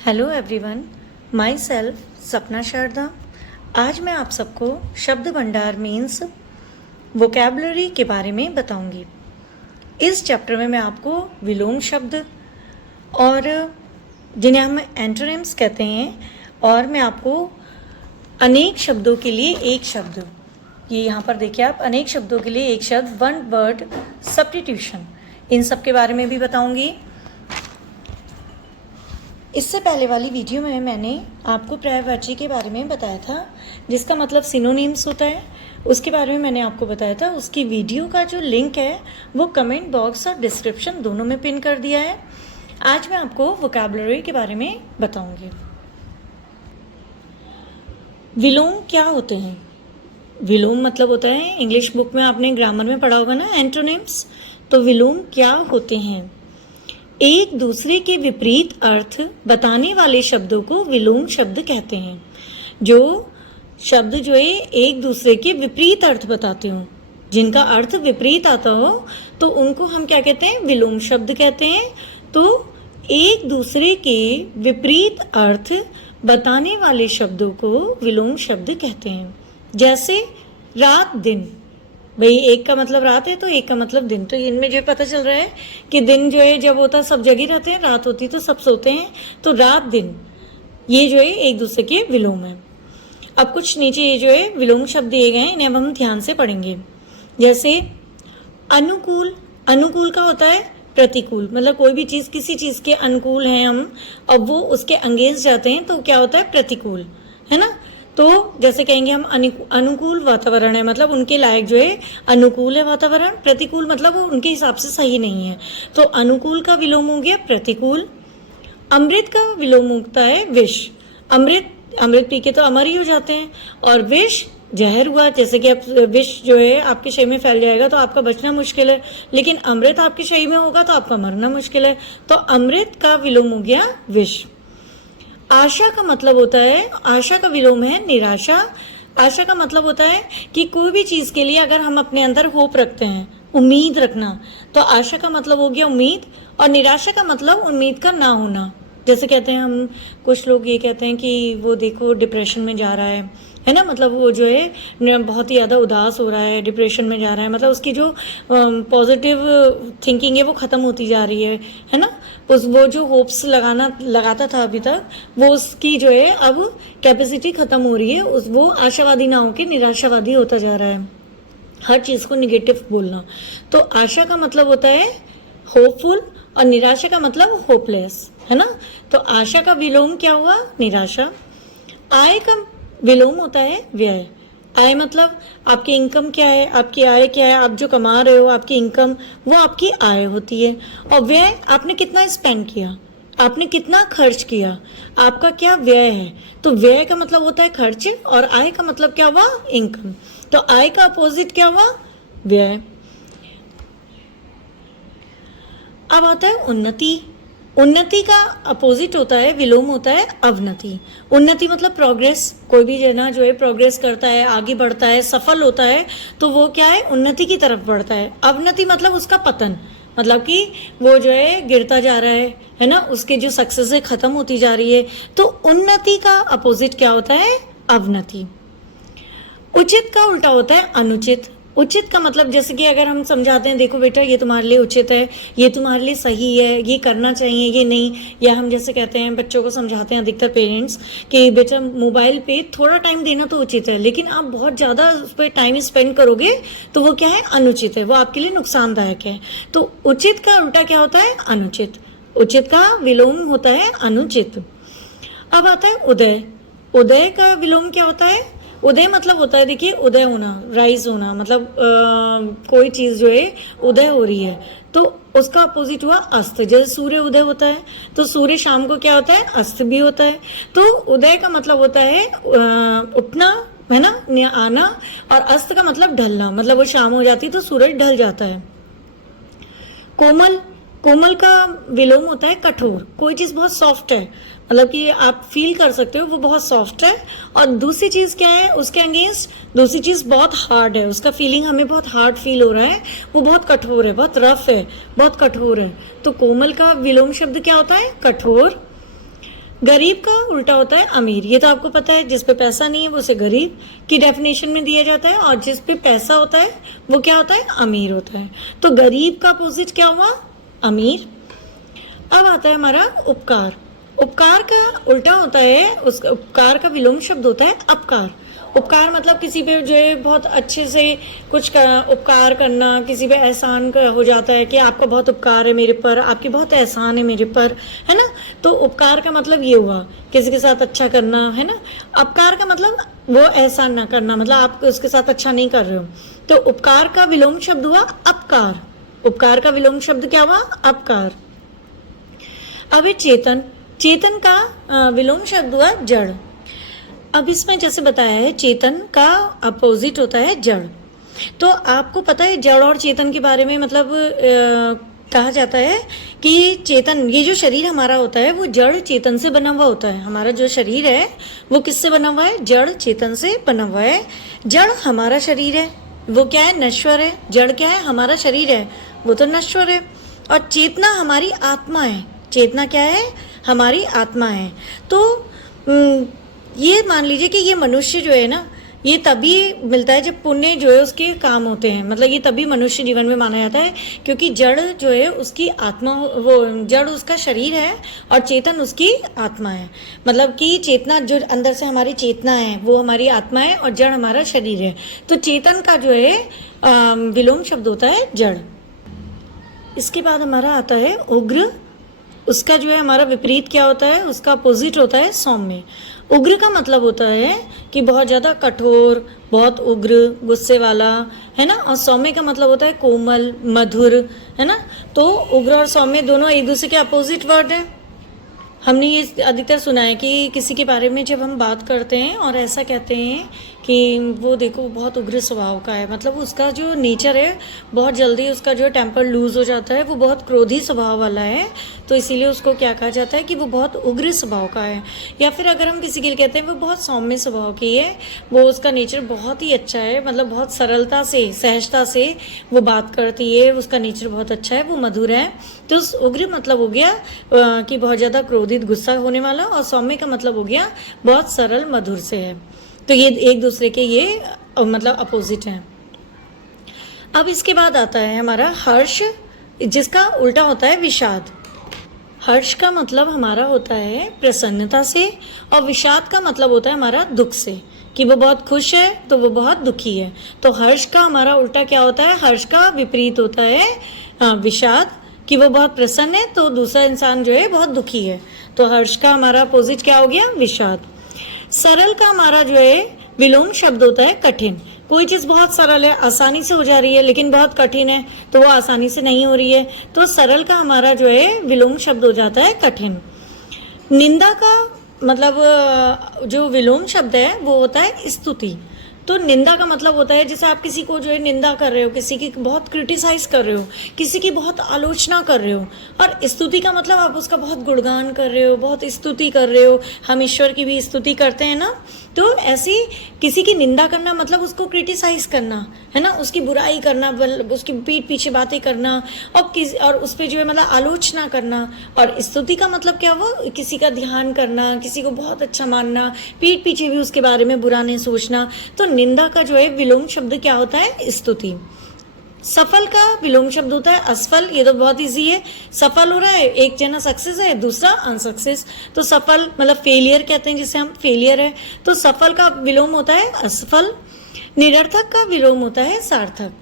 Hello everyone, my self सपना शारदा। आज मैं आप सबको शब्द भंडार मीन्स वोकैबुलरी के बारे में बताऊंगी। इस चैप्टर में मैं आपको विलोम शब्द और जिन्हें हम एंटोनिम्स कहते हैं, और मैं आपको अनेक शब्दों के लिए एक शब्द, ये यहाँ पर देखिए आप, अनेक शब्दों के लिए एक शब्द, वन वर्ड सब्स्टिट्यूशन, इन सब के बारे में भी बताऊंगी। इससे पहले वाली वीडियो में मैंने आपको पर्यायवाची के बारे में बताया था, जिसका मतलब सिनोनिम्स होता है, उसके बारे में मैंने आपको बताया था। उसकी वीडियो का जो लिंक है वो कमेंट बॉक्स और डिस्क्रिप्शन दोनों में पिन कर दिया है। आज मैं आपको वोकैबुलरी के बारे में बताऊंगी। विलोम क्या होते हैं? विलोम मतलब होता है, इंग्लिश बुक में आपने ग्रामर में पढ़ा होगा ना, एंटोनिम्स। तो विलोम क्या होते हैं? एक दूसरे के विपरीत अर्थ बताने वाले शब्दों को विलोम शब्द कहते हैं। जो शब्द जो है एक दूसरे के विपरीत अर्थ बताते हो, जिनका अर्थ विपरीत आता हो, तो उनको हम क्या कहते हैं? विलोम शब्द कहते हैं। तो एक दूसरे के विपरीत अर्थ बताने वाले शब्दों को विलोम शब्द कहते हैं। जैसे रात दिन, भाई एक का मतलब रात है तो एक का मतलब दिन, तो इनमें जो पता चल रहा है कि दिन जो है जब होता है सब जगह रहते हैं, रात होती तो सब सोते हैं, तो रात दिन ये जो है एक दूसरे के विलोम है। अब कुछ नीचे ये जो है विलोम शब्द दिए गए हैं, इन्हें अब हम ध्यान से पढ़ेंगे। जैसे अनुकूल, अनुकूल का होता है प्रतिकूल, मतलब कोई भी चीज़ किसी चीज़ के अनुकूल हैं हम, अब वो उसके अगेंस्ट जाते हैं तो क्या होता है? प्रतिकूल, है ना। तो जैसे कहेंगे हम अनुकूल वातावरण है, मतलब उनके लायक जो है अनुकूल है वातावरण। प्रतिकूल मतलब वो उनके हिसाब से सही नहीं है, तो अनुकूल का विलोम हो गया प्रतिकूल। अमृत का विलोम होता है विष। अमृत पी के तो अमर ही हो जाते हैं, और विष जहर हुआ। जैसे कि अब विष जो है आपके शरीर में फैल जाएगा तो आपका बचना मुश्किल है, लेकिन अमृत आपके शरीर में होगा तो आपका मरना मुश्किल है। तो अमृत का विलोम हो गया विष। आशा का मतलब होता है, आशा का विलोम है निराशा। आशा का मतलब होता है कि कोई भी चीज़ के लिए अगर हम अपने अंदर होप रखते हैं, उम्मीद रखना, तो आशा का मतलब हो गया उम्मीद। और निराशा का मतलब उम्मीद का ना होना। जैसे कहते हैं हम, कुछ लोग ये कहते हैं कि वो देखो डिप्रेशन में जा रहा है ना, मतलब वो जो है बहुत ही ज़्यादा उदास हो रहा है, डिप्रेशन में जा रहा है, मतलब उसकी जो पॉजिटिव थिंकिंग है वो ख़त्म होती जा रही है ना। वो जो होप्स लगाता था अभी तक, वो उसकी जो है अब कैपेसिटी ख़त्म हो रही है, वो आशावादी ना होकर निराशावादी होता जा रहा है, हर चीज़ को निगेटिव बोलना। तो आशा का मतलब होता है होपफुल, और निराशा का मतलब होपलेस, है ना। तो आशा का विलोम क्या हुआ? निराशा। आय का विलोम होता है व्यय। आय मतलब आपकी इनकम क्या है, आपकी आय क्या है, आप जो कमा रहे हो, आपकी इनकम, वो आपकी आय होती है। और व्यय, आपने कितना स्पेंड किया, आपने कितना खर्च किया, आपका क्या व्यय है। तो व्यय का मतलब होता है खर्च, और आय का मतलब क्या हुआ? इनकम। तो आय का अपोजिट क्या हुआ? व्यय। अब आता है उन्नति। उन्नति का अपोजिट होता है, विलोम होता है अवनति। उन्नति मतलब प्रोग्रेस, कोई भी जना जो है प्रोग्रेस करता है, आगे बढ़ता है, सफल होता है, तो वो क्या है? उन्नति की तरफ बढ़ता है। अवनति मतलब उसका पतन, मतलब कि वो जो है गिरता जा रहा है ना, उसके जो सक्सेस है खत्म होती जा रही है। तो उन्नति का अपोजिट क्या होता है? अवनति। उचित का उल्टा होता है अनुचित। उचित का मतलब जैसे कि अगर हम समझाते हैं, देखो बेटा ये तुम्हारे लिए उचित है, ये तुम्हारे लिए सही है, ये करना चाहिए, ये नहीं। या हम जैसे कहते हैं, बच्चों को समझाते हैं अधिकतर पेरेंट्स कि बेटा मोबाइल पे थोड़ा टाइम देना तो उचित है, लेकिन आप बहुत ज़्यादा उस पर टाइम स्पेंड करोगे तो वो क्या है? अनुचित है, वो आपके लिए नुकसानदायक है। तो उचित का उल्टा क्या होता है? अनुचित। उचित का विलोम होता है अनुचित। अब आता है उदय। उदय का विलोम क्या होता है? उदय मतलब होता है, देखिए उदय होना, राइज होना, मतलब कोई चीज़ जो है उदय हो रही है, तो उसका अपोजिट हुआ अस्त। जैसे सूर्य उदय होता है तो सूर्य शाम को क्या होता है? अस्त भी होता है। तो उदय का मतलब होता है उठना, है ना, आना, और अस्त का मतलब ढलना, मतलब वो शाम हो जाती है तो सूरज ढल जाता है। कोमल, कोमल का विलोम होता है कठोर। कोई चीज़ बहुत सॉफ्ट है, मतलब कि आप फील कर सकते हो वो बहुत सॉफ्ट है, और दूसरी चीज़ क्या है उसके अगेंस्ट? दूसरी चीज़ बहुत हार्ड है, उसका फीलिंग हमें बहुत हार्ड फील हो रहा है, वो बहुत कठोर है, बहुत रफ है, बहुत कठोर है। तो कोमल का विलोम शब्द क्या होता है? कठोर। गरीब का उल्टा होता है अमीर, ये तो आपको पता है। जिस पे पैसा नहीं है वो उसे गरीब की डेफिनेशन में दिया जाता है, और जिस पे पैसा होता है वो क्या होता है, अमीर होता है। तो गरीब का अपोजिट क्या हुआ, अमीर। अब आता है हमारा उपकार। उपकार का उल्टा होता है, उस उपकार का विलोम शब्द होता है अपकार। उपकार मतलब किसी पे जो है बहुत अच्छे से कुछ उपकार करना, किसी पे एहसान हो जाता है कि आपका बहुत उपकार है मेरे पर, आपकी बहुत एहसान है मेरे पर, है ना। तो उपकार का मतलब ये हुआ किसी के साथ अच्छा करना, है ना। अपकार का मतलब वो एहसान ना करना, मतलब आप उसके साथ अच्छा नहीं कर रहे हो। तो उपकार का विलोम शब्द हुआ अपकार। उपकार का विलोम शब्द क्या हुआ, अपकार। अब है चेतन। चेतन का विलोम शब्द हुआ जड़। अब इसमें जैसे बताया है चेतन का अपोजिट होता है जड़। तो आपको पता है जड़ और चेतन के बारे में, मतलब कहा जाता है कि चेतन, ये जो शरीर हमारा होता है वो जड़ चेतन से बना हुआ होता है। हमारा जो शरीर है वो किससे बना हुआ है, जड़ चेतन से बना हुआ है। जड़ हमारा शरीर है, वो क्या है, नश्वर है। जड़ क्या है, हमारा शरीर है, वो तो नश्वर है। और चेतना हमारी आत्मा है। चेतना क्या है, हमारी आत्मा है। तो ये मान लीजिए कि ये मनुष्य जो है ना, ये तभी मिलता है जब पुण्य जो है उसके काम होते हैं। मतलब ये तभी मनुष्य जीवन में माना जाता है, क्योंकि जड़ जो है उसकी आत्मा, वो जड़ उसका शरीर है और चेतन उसकी आत्मा है। मतलब कि चेतना जो अंदर से हमारी चेतना है वो हमारी आत्मा है और जड़ हमारा शरीर है। तो चेतन का जो है विलोम शब्द होता है जड़। इसके बाद हमारा आता है उग्र। उसका जो है हमारा विपरीत क्या होता है, उसका अपोजिट होता है सौम्य। उग्र का मतलब होता है कि बहुत ज़्यादा कठोर, बहुत उग्र, गुस्से वाला, है ना। और सौम्य का मतलब होता है कोमल, मधुर, है ना। तो उग्र और सौम्य दोनों एक दूसरे के अपोजिट वर्ड है। हमने ये अधिकतर सुना है कि किसी के बारे में जब हम बात करते हैं और ऐसा कहते हैं कि वो देखो बहुत उग्र स्वभाव का है, मतलब उसका जो नेचर है बहुत जल्दी उसका जो टेम्पर लूज हो जाता है, वो बहुत क्रोधी स्वभाव वाला है, तो इसीलिए उसको क्या कहा जाता है कि वो बहुत उग्र स्वभाव का है। या फिर अगर हम किसी के लिए कहते हैं वो बहुत सौम्य स्वभाव की है, वो उसका नेचर बहुत ही अच्छा है, मतलब बहुत सरलता से, सहजता से वो बात करती है, उसका नेचर बहुत अच्छा है, वो मधुर है। तो उग्र मतलब हो गया कि बहुत ज़्यादा क्रोधित, गुस्सा होने वाला, और सौम्य का मतलब हो गया बहुत सरल, मधुर से है। तो ये एक दूसरे के ये मतलब अपोजिट हैं। अब इसके बाद आता है हमारा हर्ष, जिसका उल्टा होता है विषाद। हर्ष का मतलब हमारा होता है प्रसन्नता से, और विषाद का मतलब होता है हमारा दुख से, कि वो बहुत खुश है तो वो बहुत दुखी है। तो हर्ष का हमारा उल्टा क्या होता है, हर्ष का विपरीत होता है विषाद, कि वो बहुत प्रसन्न है तो दूसरा इंसान जो है बहुत दुखी है। तो हर्ष का हमारा अपोजिट क्या हो गया, विषाद। सरल का हमारा जो है विलोम शब्द होता है कठिन। कोई चीज़ बहुत सरल है, आसानी से हो जा रही है, लेकिन बहुत कठिन है तो वो आसानी से नहीं हो रही है, तो सरल का हमारा जो है विलोम शब्द हो जाता है कठिन। निंदा का मतलब जो विलोम शब्द है वो होता है स्तुति। तो निंदा का मतलब होता है जैसे आप किसी को जो है निंदा कर रहे हो, किसी की बहुत क्रिटिसाइज कर रहे हो, किसी की बहुत आलोचना कर रहे हो। और स्तुति का मतलब आप उसका बहुत गुणगान कर रहे हो, बहुत स्तुति कर रहे हो। हम ईश्वर की भी स्तुति करते हैं ना। तो ऐसी किसी की निंदा करना मतलब उसको क्रिटिसाइज करना, है ना, उसकी बुराई करना, उसकी पीठ पीछे बातें करना, और उस पर जो है मतलब आलोचना करना। और स्तुति का मतलब क्या हुआ, किसी का ध्यान करना, किसी को बहुत अच्छा मानना, पीठ पीछे भी उसके बारे में बुरा नहीं सोचना। तो निंदा का जो है विलोम शब्द क्या होता है, स्तुति। सफल का विलोम शब्द होता है असफल। ये तो बहुत इजी है, सफल हो रहा है, एक जना सक्सेस है, दूसरा अनसक्सेस। तो सफल मतलब फेलियर कहते हैं जिसे हम, फेलियर है। तो सफल का विलोम होता है असफल। निरर्थक का विलोम होता है सार्थक।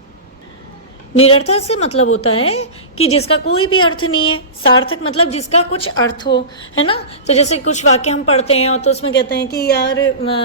निरर्थक से मतलब होता है कि जिसका कोई भी अर्थ नहीं है। सार्थक मतलब जिसका कुछ अर्थ हो, है ना। तो जैसे कुछ वाक्य हम पढ़ते हैं और तो उसमें कहते हैं कि यार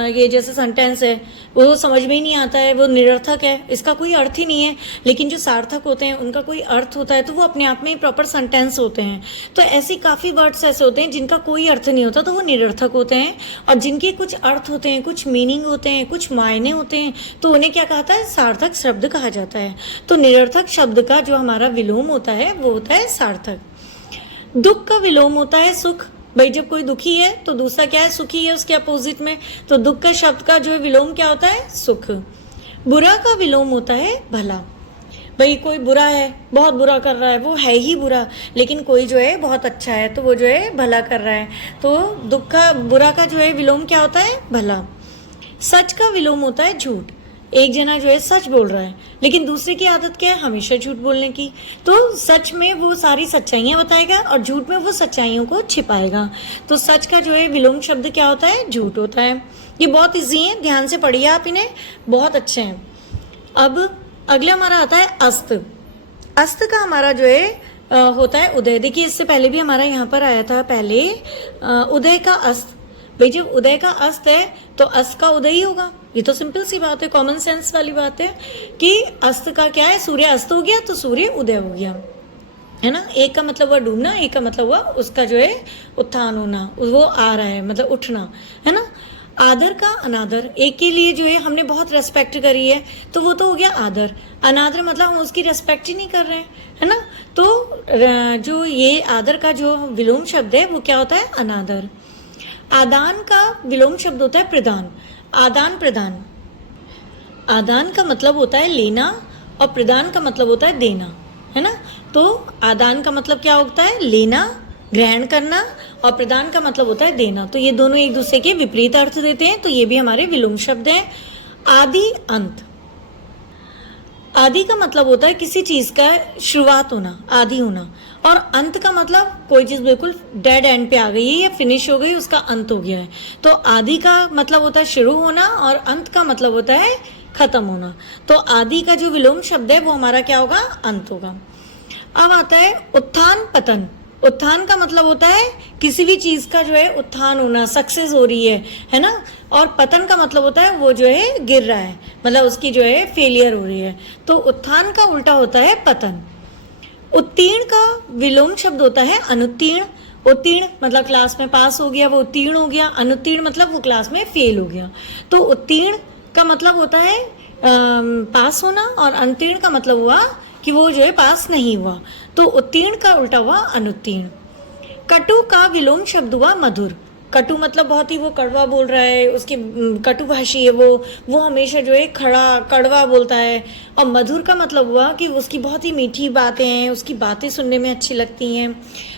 ये जैसे सेंटेंस है वो समझ में ही नहीं आता है, वो निरर्थक है, इसका कोई अर्थ ही नहीं है। लेकिन जो सार्थक होते हैं उनका कोई अर्थ होता है, तो वो अपने आप में ही प्रॉपर सेंटेंस होते हैं। तो ऐसी काफ़ी वर्ड्स ऐसे होते हैं जिनका कोई अर्थ नहीं होता, तो वो निरर्थक होते हैं। और जिनके कुछ अर्थ होते हैं, कुछ मीनिंग होते हैं, कुछ मायने होते हैं, तो उन्हें क्या कहता है, सार्थक शब्द कहा जाता है। तो निरर्थक शब्द का जो हमारा विलोम होता है वो होता है सार्थक। दुख का विलोम होता है सुख। भाई जब कोई दुखी है तो दूसरा क्या है, सुखी है, उसके अपोजिट में। तो दुख का शब्द का जो विलोम क्या होता है, सुख। बुरा का विलोम होता है भला। भाई कोई बुरा है, बहुत बुरा कर रहा है, वो है ही बुरा, लेकिन कोई जो है बहुत अच्छा है तो वो जो है भला कर रहा है। तो दुख का, बुरा का जो है विलोम क्या होता है? भला। सच का विलोम होता है झूठ। एक जना जो है सच बोल रहा है, लेकिन दूसरे की आदत क्या है? हमेशा झूठ बोलने की। तो सच में वो सारी सच्चाइयां बताएगा और झूठ में वो सच्चाइयों को छिपाएगा। तो सच का जो है विलोम शब्द क्या होता है? झूठ होता है। ये बहुत इजी है, ध्यान से पढ़िए आप इन्हें, बहुत अच्छे हैं। अब अगला हमारा आता है अस्त। अस्त का हमारा जो है होता है उदय। देखिए इससे पहले भी हमारा यहाँ पर आया था पहले उदय का अस्त। भाई जब उदय का अस्त है तो अस्त का उदय ही होगा। ये तो सिंपल सी बात है, कॉमन सेंस वाली बात है कि अस्त का क्या है? सूर्य अस्त हो गया तो सूर्य उदय हो गया, है ना। एक का मतलब हुआ डूबना, एक का मतलब हुआ उसका जो है उत्थान होना, वो आ रहा है मतलब उठना, है ना। आदर का अनादर, एक के लिए जो है हमने बहुत रेस्पेक्ट करी है तो वो तो हो गया आदर। अनादर मतलब हम उसकी रेस्पेक्ट ही नहीं कर रहे हैं, है ना। तो जो ये आदर का जो विलोम शब्द है वो क्या होता है? अनादर। आदान का विलोम शब्द होता है प्रदान। आदान प्रदान, आदान का मतलब होता है लेना और प्रदान का मतलब होता है देना, है ना। तो आदान का मतलब क्या होता है? लेना, ग्रहण करना, और प्रदान का मतलब होता है देना। तो ये दोनों एक दूसरे के विपरीत अर्थ देते हैं, तो ये भी हमारे विलोम शब्द हैं। आदि अंत, आदि का मतलब होता है किसी चीज का शुरुआत होना, आदि होना, और अंत का मतलब कोई चीज बिल्कुल डेड एंड पे आ गई है या फिनिश हो गई, उसका अंत हो गया है। तो आदि का मतलब होता है शुरू होना और अंत का मतलब होता है खत्म होना। तो आदि का जो विलोम शब्द है वो हमारा क्या होगा? अंत होगा। अब आता है उत्थान पतन। उत्थान का मतलब होता है किसी भी चीज का जो है उत्थान होना, सक्सेस हो रही है ना। और पतन का मतलब होता है वो जो है गिर रहा है, मतलब उसकी जो है फेलियर हो रही है। तो उत्थान का उल्टा होता है पतन। उत्तीर्ण का विलोम शब्द होता है अनुत्तीर्ण। उत्तीर्ण मतलब क्लास में पास हो गया, वो उत्तीर्ण हो गया। अनुत्तीर्ण मतलब वो क्लास में फेल हो गया। तो उत्तीर्ण का मतलब होता है पास होना, और अनुत्तीर्ण का मतलब हुआ कि वो जो है पास नहीं हुआ। तो उत्तीर्ण का उल्टा हुआ अनुत्तीर्ण। कटु का विलोम शब्द हुआ मधुर। कटु मतलब बहुत ही वो कड़वा बोल रहा है, उसकी कटुभाषी है वो हमेशा जो है खड़ा कड़वा बोलता है। और मधुर का मतलब हुआ कि उसकी बहुत ही मीठी बातें हैं, उसकी बातें सुनने में अच्छी लगती हैं,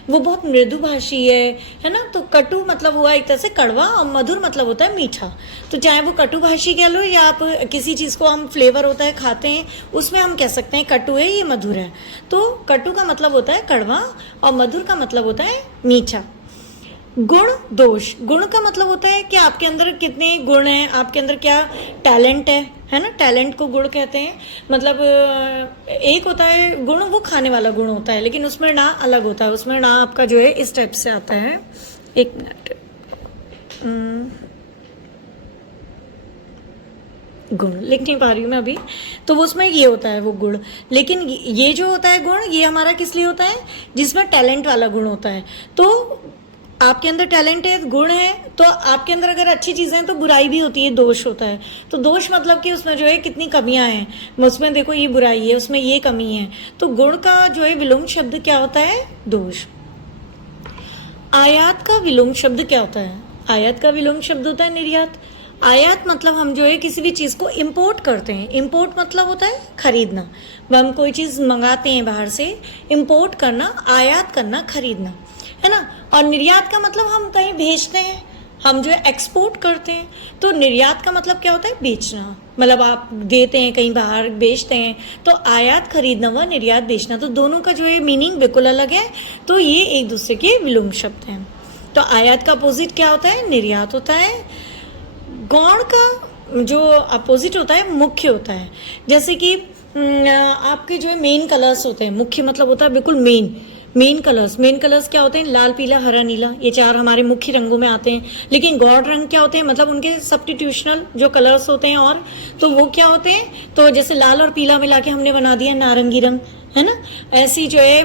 वो बहुत मृदुभाषी है ना। तो कटु मतलब हुआ एक तरह से कड़वा, और मधुर मतलब होता है मीठा। तो चाहे वो कटुभाषी कह लो या आप किसी चीज़ को हम फ्लेवर होता है खाते हैं उसमें हम कह सकते हैं कटु है, ये मधुर है। तो कटु का मतलब होता है कड़वा और मधुर का मतलब होता है मीठा। गुण दोष, गुण का मतलब होता है कि आपके अंदर कितने गुण हैं, आपके अंदर क्या टैलेंट है ना। टैलेंट को गुण कहते हैं। मतलब एक होता है गुण, वो खाने वाला गुण होता है, लेकिन उसमें ना अलग होता है। उसमें ना आपका जो है इस टाइप से आता है। एक मिनट, गुण लिख नहीं पा रही हूँ मैं अभी। तो वो उसमें ये होता है वो गुण, लेकिन ये जो होता है गुण, ये हमारा किस लिए होता है? जिसमें टैलेंट वाला गुण होता है। तो आपके अंदर टैलेंट है, गुण है, तो आपके अंदर अगर अच्छी चीज़ें हैं तो बुराई भी होती है, दोष होता है। तो दोष मतलब कि उसमें जो है कितनी कमियां हैं, उसमें देखो ये बुराई है, उसमें ये कमी है। तो गुण का जो है विलोम शब्द क्या होता है? दोष। आयात का विलोम शब्द क्या होता है? आयात का विलोम शब्द होता है निर्यात। आयात मतलब हम जो है किसी भी चीज़ को इम्पोर्ट करते हैं। इम्पोर्ट मतलब होता है खरीदना। हम कोई चीज़ मंगाते हैं बाहर से, इम्पोर्ट करना, आयात करना, खरीदना, है ना। और निर्यात का मतलब हम कहीं भेजते हैं, हम जो है एक्सपोर्ट करते हैं। तो निर्यात का मतलब क्या होता है? बेचना, मतलब आप देते हैं कहीं बाहर, बेचते हैं। तो आयात खरीदना व निर्यात बेचना, तो दोनों का जो है मीनिंग बिल्कुल अलग है। तो ये एक दूसरे के विलोम शब्द हैं। तो आयात का अपोजिट क्या होता है? निर्यात होता है। गौण का जो अपोजिट होता है मुख्य होता है। जैसे कि आपके जो है मेन कलर्स होते हैं, मुख्य मतलब होता है बिल्कुल मेन कलर्स क्या होते हैं? लाल, पीला, हरा, नीला, ये चार हमारे मुख्य रंगों में आते हैं। लेकिन गौड़ रंग क्या होते हैं? मतलब उनके सब्स्टिट्यूशनल जो कलर्स होते हैं, और तो वो क्या होते हैं? तो जैसे लाल और पीला मिला के हमने बना दिया नारंगी रंग, है ना। ऐसी जो है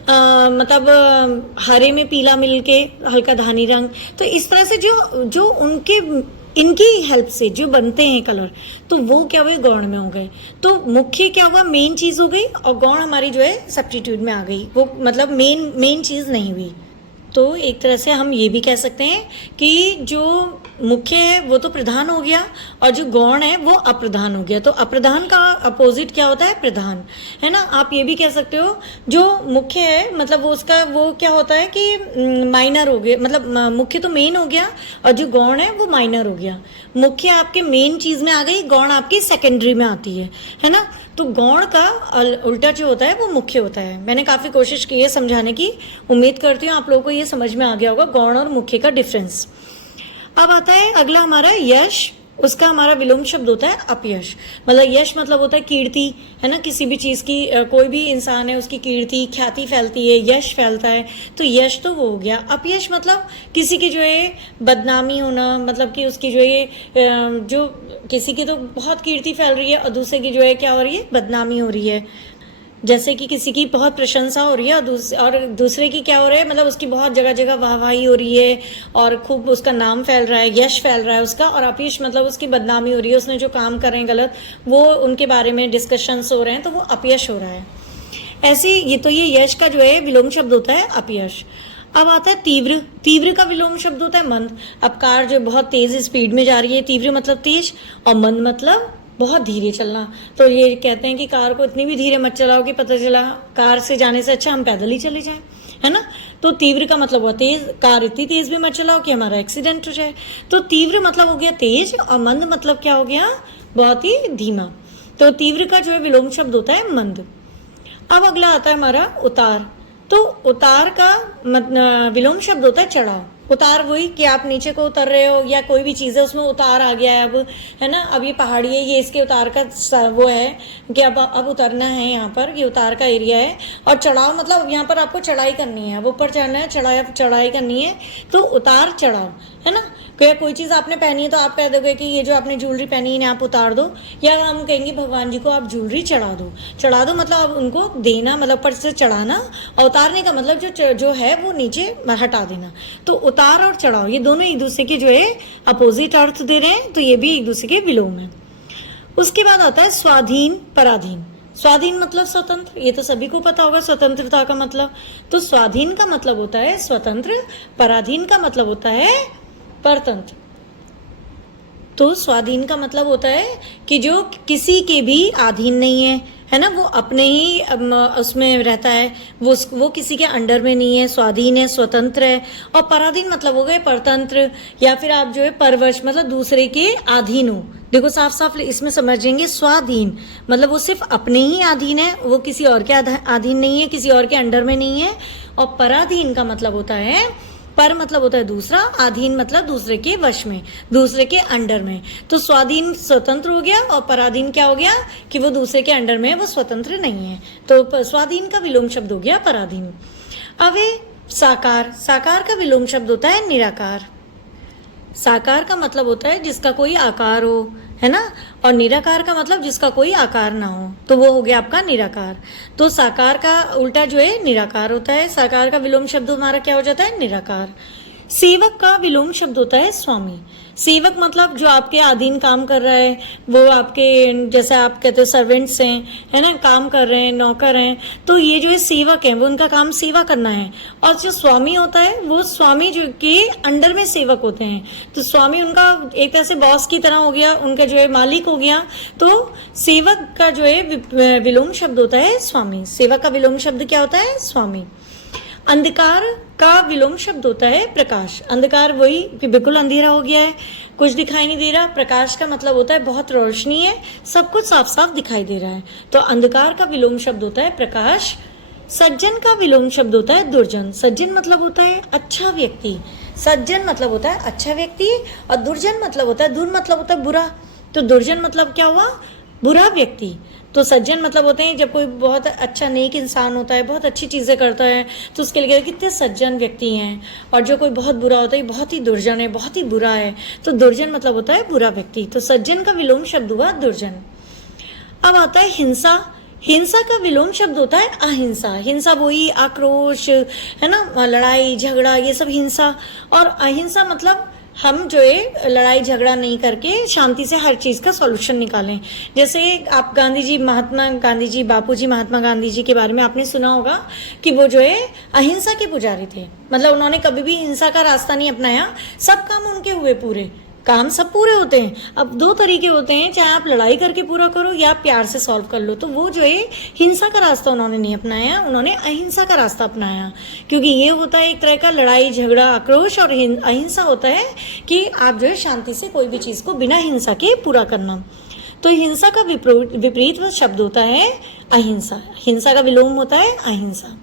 मतलब हरे में पीला मिलके हल्का धानी रंग। तो इस तरह से जो उनके इनकी हेल्प से जो बनते हैं कलर, तो वो क्या हुए? गौण में हो गए। तो मुख्य क्या हुआ? मेन चीज हो गई, और गौण हमारी जो है सब्स्टिट्यूट में आ गई, वो मतलब मेन चीज नहीं हुई। तो एक तरह से हम ये भी कह सकते हैं कि जो मुख्य है वो तो प्रधान हो गया और जो गौण है वो अप्रधान हो गया। तो अप्रधान का अपोजिट क्या होता है? प्रधान, है ना। आप ये भी कह सकते हो जो मुख्य है मतलब वो उसका वो क्या होता है कि माइनर हो गया, मतलब मुख्य तो मेन हो गया और जो गौण है वो माइनर हो गया। मुख्य आपके मेन चीज में आ गई, गौण आपकी सेकेंडरी में आती है ना। तो गौण का उल्टा जो होता है वो मुख्य होता है। मैंने काफी कोशिश की है समझाने की, उम्मीद करती हूँ आप लोगों को ये समझ में आ गया होगा गौण और मुख्य का डिफरेंस। अब आता है अगला हमारा यश, उसका हमारा विलोम शब्द होता है अपयश। मतलब यश मतलब होता है कीर्ति, है ना। किसी भी चीज की कोई भी इंसान है उसकी कीर्ति ख्याति फैलती है, यश फैलता है, तो यश तो वो हो गया। अपयश मतलब किसी की जो है बदनामी होना, मतलब कि उसकी जो है जो किसी की तो बहुत कीर्ति फैल रही है और दूसरे की जो है क्या हो रही है? बदनामी हो रही है। जैसे कि किसी की बहुत प्रशंसा हो रही है और दूसरे की क्या हो रहा है? मतलब उसकी बहुत जगह जगह वाहवाही हो रही है और खूब उसका नाम फैल रहा है, यश फैल रहा है उसका। और अपयश मतलब उसकी बदनामी हो रही है, उसने जो काम कर रहे हैं गलत वो उनके बारे में डिस्कशंस हो रहे हैं, तो वो अपयश हो रहा है। ऐसी ये यश का जो है विलोम शब्द होता है अपयश। अब आता है तीव्र। तीव्र का विलोम शब्द होता है मंद। अब कार जो बहुत तेज स्पीड में जा रही है, तीव्र मतलब तेज, और मंद मतलब बहुत धीरे चलना। तो ये कहते हैं कि कार को इतनी भी धीरे मत चलाओ कि पता चला कार से जाने से अच्छा हम पैदल ही चले जाएं, है ना। तो तीव्र का मतलब हुआ तेज, कार इतनी तेज भी मत चलाओ कि हमारा एक्सीडेंट हो जाए। तो तीव्र मतलब हो गया तेज और मंद मतलब क्या हो गया? बहुत ही धीमा। तो तीव्र का जो है विलोम शब्द होता है मंद। अब अगला आता है हमारा उतार। तो उतार का विलोम शब्द होता है चढ़ाव। उतार वही कि आप नीचे को उतर रहे हो या कोई भी चीज है उसमें उतार आ गया है अब, है ना। अब ये पहाड़ी है, ये इसके उतार का वो है कि अब उतरना है, यहाँ पर ये उतार का एरिया है। और चढ़ाव मतलब यहाँ पर आपको चढ़ाई करनी है, अब ऊपर चढ़ना है, चढ़ाई करनी है, तो उतार चढ़ाव, है ना। कोई चीज आपने पहनी है तो आप कह दोगे कि ये जो आपने ज्वेलरी पहनी है आप उतार दो, या हम कहेंगे भगवान जी को आप ज्वेलरी चढ़ा दो। चढ़ा दो मतलब आप उनको देना, मतलब ऊपर से चढ़ाना, और उतारने का मतलब जो है वो नीचे हटा देना। तो उतार और चढ़ाव ये दोनों एक दूसरे के जो है अपोजिट अर्थ दे रहे हैं, तो ये भी एक दूसरे के विलोम है। उसके बाद आता है स्वाधीन पराधीन। स्वाधीन मतलब स्वतंत्र, ये तो सभी को पता होगा स्वतंत्रता का मतलब। तो स्वाधीन का मतलब होता है स्वतंत्र, पराधीन का मतलब होता है परतंत्र। तो स्वाधीन का मतलब होता है कि जो किसी के भी अधीन नहीं है ना, वो अपने ही उसमें रहता है, वो किसी के अंडर में नहीं है, स्वाधीन है, स्वतंत्र है। और पराधीन मतलब हो गए परतंत्र, या फिर आप जो है परवश मतलब दूसरे के अधीन हो। देखो साफ साफ इसमें समझेंगे, स्वाधीन मतलब वो सिर्फ अपने ही अधीन है, वो किसी और के अधीन नहीं है, किसी और के अंडर में नहीं है। और पराधीन का मतलब होता है, पर मतलब होता है दूसरा, अधीन मतलब दूसरे के वश में, दूसरे के अंडर में। तो स्वाधीन स्वतंत्र हो गया और पराधीन क्या हो गया कि वो दूसरे के अंडर में है, वो स्वतंत्र नहीं है। तो स्वाधीन का विलोम शब्द हो गया पराधीन। अब साकार। साकार का विलोम शब्द होता है निराकार। साकार का मतलब होता है जिसका कोई आकार हो, है ना। और निराकार का मतलब जिसका कोई आकार ना हो, तो वो हो गया आपका निराकार। तो साकार का उल्टा जो है निराकार होता है। साकार का विलोम शब्द हमारा क्या हो जाता है? निराकार। सेवक का विलोम शब्द होता है स्वामी। सेवक मतलब जो आपके अधीन काम कर रहा है, वो आपके जैसे आप कहते हो सर्वेंट्स हैं, है ना, काम कर रहे हैं, नौकर हैं, तो ये जो है सेवक हैं, वो उनका काम सेवा करना है। और जो स्वामी होता है वो स्वामी जो के अंडर में सेवक होते हैं। तो स्वामी उनका एक तरह से बॉस की तरह हो गया, उनका जो है मालिक हो गया। तो सेवक का जो है विलोम शब्द होता है स्वामी। सेवक का विलोम शब्द क्या होता है? स्वामी। अंधकार का विलोम शब्द होता है प्रकाश। अंधकार वही कि बिल्कुल अंधेरा हो गया है, कुछ दिखाई नहीं दे रहा। प्रकाश का मतलब होता है बहुत रोशनी है, सब कुछ साफ साफ दिखाई दे रहा है। तो अंधकार का विलोम शब्द होता है प्रकाश। सज्जन का विलोम शब्द होता है दुर्जन। सज्जन मतलब होता है अच्छा व्यक्ति। सज्जन मतलब होता है अच्छा व्यक्ति, और दुर्जन मतलब होता है, दुर मतलब होता है बुरा। तो दुर्जन मतलब क्या हुआ? बुरा व्यक्ति। तो सज्जन मतलब होते हैं जब कोई बहुत अच्छा नेक इंसान होता है, बहुत अच्छी चीजें करता है, तो उसके लिए कितने सज्जन व्यक्ति हैं। और जो कोई बहुत बुरा होता है, बहुत ही दुर्जन है, बहुत ही बुरा है। तो दुर्जन मतलब होता है बुरा व्यक्ति। तो सज्जन का विलोम शब्द हुआ दुर्जन। अब आता है हिंसा। हिंसा का विलोम शब्द होता है अहिंसा। हिंसा वही आक्रोश, है ना, लड़ाई झगड़ा, ये सब हिंसा। और अहिंसा मतलब हम जो है लड़ाई झगड़ा नहीं करके शांति से हर चीज़ का सॉल्यूशन निकालें। जैसे आप गांधी जी, महात्मा गांधी जी, बापूजी महात्मा गांधी जी के बारे में आपने सुना होगा कि वो जो है अहिंसा के पुजारी थे। मतलब उन्होंने कभी भी हिंसा का रास्ता नहीं अपनाया, सब काम उनके हुए पूरे, काम सब पूरे होते हैं। अब दो तरीके होते हैं, चाहे आप लड़ाई करके पूरा करो या प्यार से सॉल्व कर लो। तो वो जो है हिंसा का रास्ता उन्होंने नहीं अपनाया, उन्होंने अहिंसा का रास्ता अपनाया। क्योंकि ये होता है एक तरह का लड़ाई झगड़ा आक्रोश, और अहिंसा होता है कि आप जो है शांति से कोई भी चीज़ को बिना हिंसा के पूरा करना। तो हिंसा का विपरीत शब्द होता है अहिंसा, हिंसा का विलोम होता है अहिंसा।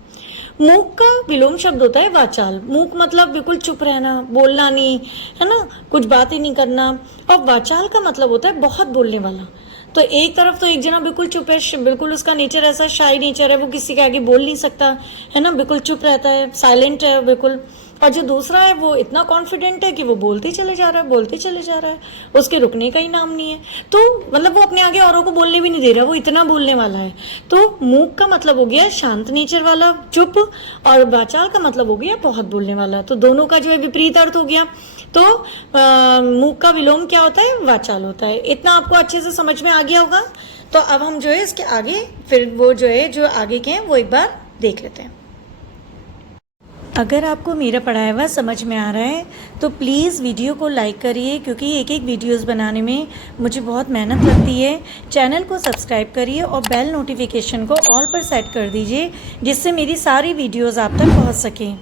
मूक का विलोम शब्द होता है वाचाल। मूक मतलब बिल्कुल चुप रहना, बोलना नहीं, है ना, कुछ बात ही नहीं करना। और वाचाल का मतलब होता है बहुत बोलने वाला। तो एक तरफ तो एक जना बिल्कुल चुप है, बिल्कुल उसका नेचर ऐसा शाई नेचर है, वो किसी के आगे बोल नहीं सकता, है ना, बिल्कुल चुप रहता है, साइलेंट है बिल्कुल। और जो दूसरा है वो इतना कॉन्फिडेंट है कि वो बोलते चले जा रहा है, बोलते चले जा रहा है, उसके रुकने का ही नाम नहीं है। तो मतलब वो अपने आगे औरों को बोलने भी नहीं दे रहा, वो इतना बोलने वाला है। तो मूक का मतलब हो गया शांत नेचर वाला, चुप, और वाचाल का मतलब हो गया बहुत बोलने वाला। तो दोनों का जो है विपरीत अर्थ हो गया। तो मूक का विलोम क्या होता है, वाचाल होता है। इतना आपको अच्छे से समझ में आ गया होगा। तो अब हम जो है इसके आगे फिर वो जो है जो आगे के हैं वो एक बार देख लेते हैं। अगर आपको मेरा पढ़ाया हुआ समझ में आ रहा है तो प्लीज़ वीडियो को लाइक करिए, क्योंकि एक एक वीडियोस बनाने में मुझे बहुत मेहनत लगती है। चैनल को सब्सक्राइब करिए और बेल नोटिफिकेशन को ऑल पर सेट कर दीजिए, जिससे मेरी सारी वीडियोस आप तक पहुंच सकें।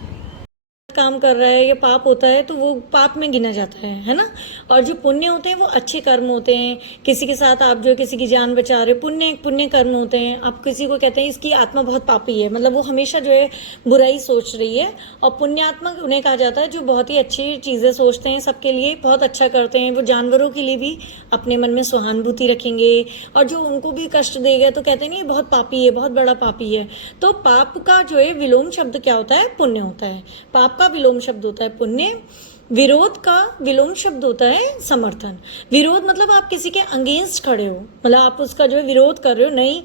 काम कर रहा है या पाप होता है तो वो पाप में गिना जाता है ना। और जो पुण्य होते हैं वो अच्छे कर्म होते हैं। किसी के साथ आप जो है किसी की जान बचा रहे, पुण्य कर्म होते हैं। आप किसी को कहते हैं इसकी आत्मा बहुत पापी है, मतलब वो हमेशा जो है बुराई सोच रही है। और पुण्यात्मा उन्हें कहा जाता है जो बहुत ही अच्छी चीज़ें सोचते हैं, सबके लिए बहुत अच्छा करते हैं। वो जानवरों के लिए भी अपने मन में सहानुभूति रखेंगे, और जो उनको भी कष्ट देगा तो कहते नहीं बहुत पापी है, बहुत बड़ा पापी है। तो पाप का जो है विलोम शब्द क्या होता है, पुण्य होता है। पाप का विलोम शब्द होता है पुण्य। विरोध का विलोम शब्द होता है समर्थन। विरोध मतलब आप किसी के अगेंस्ट खड़े हो, मतलब आप उसका जो है विरोध कर रहे हो। नहीं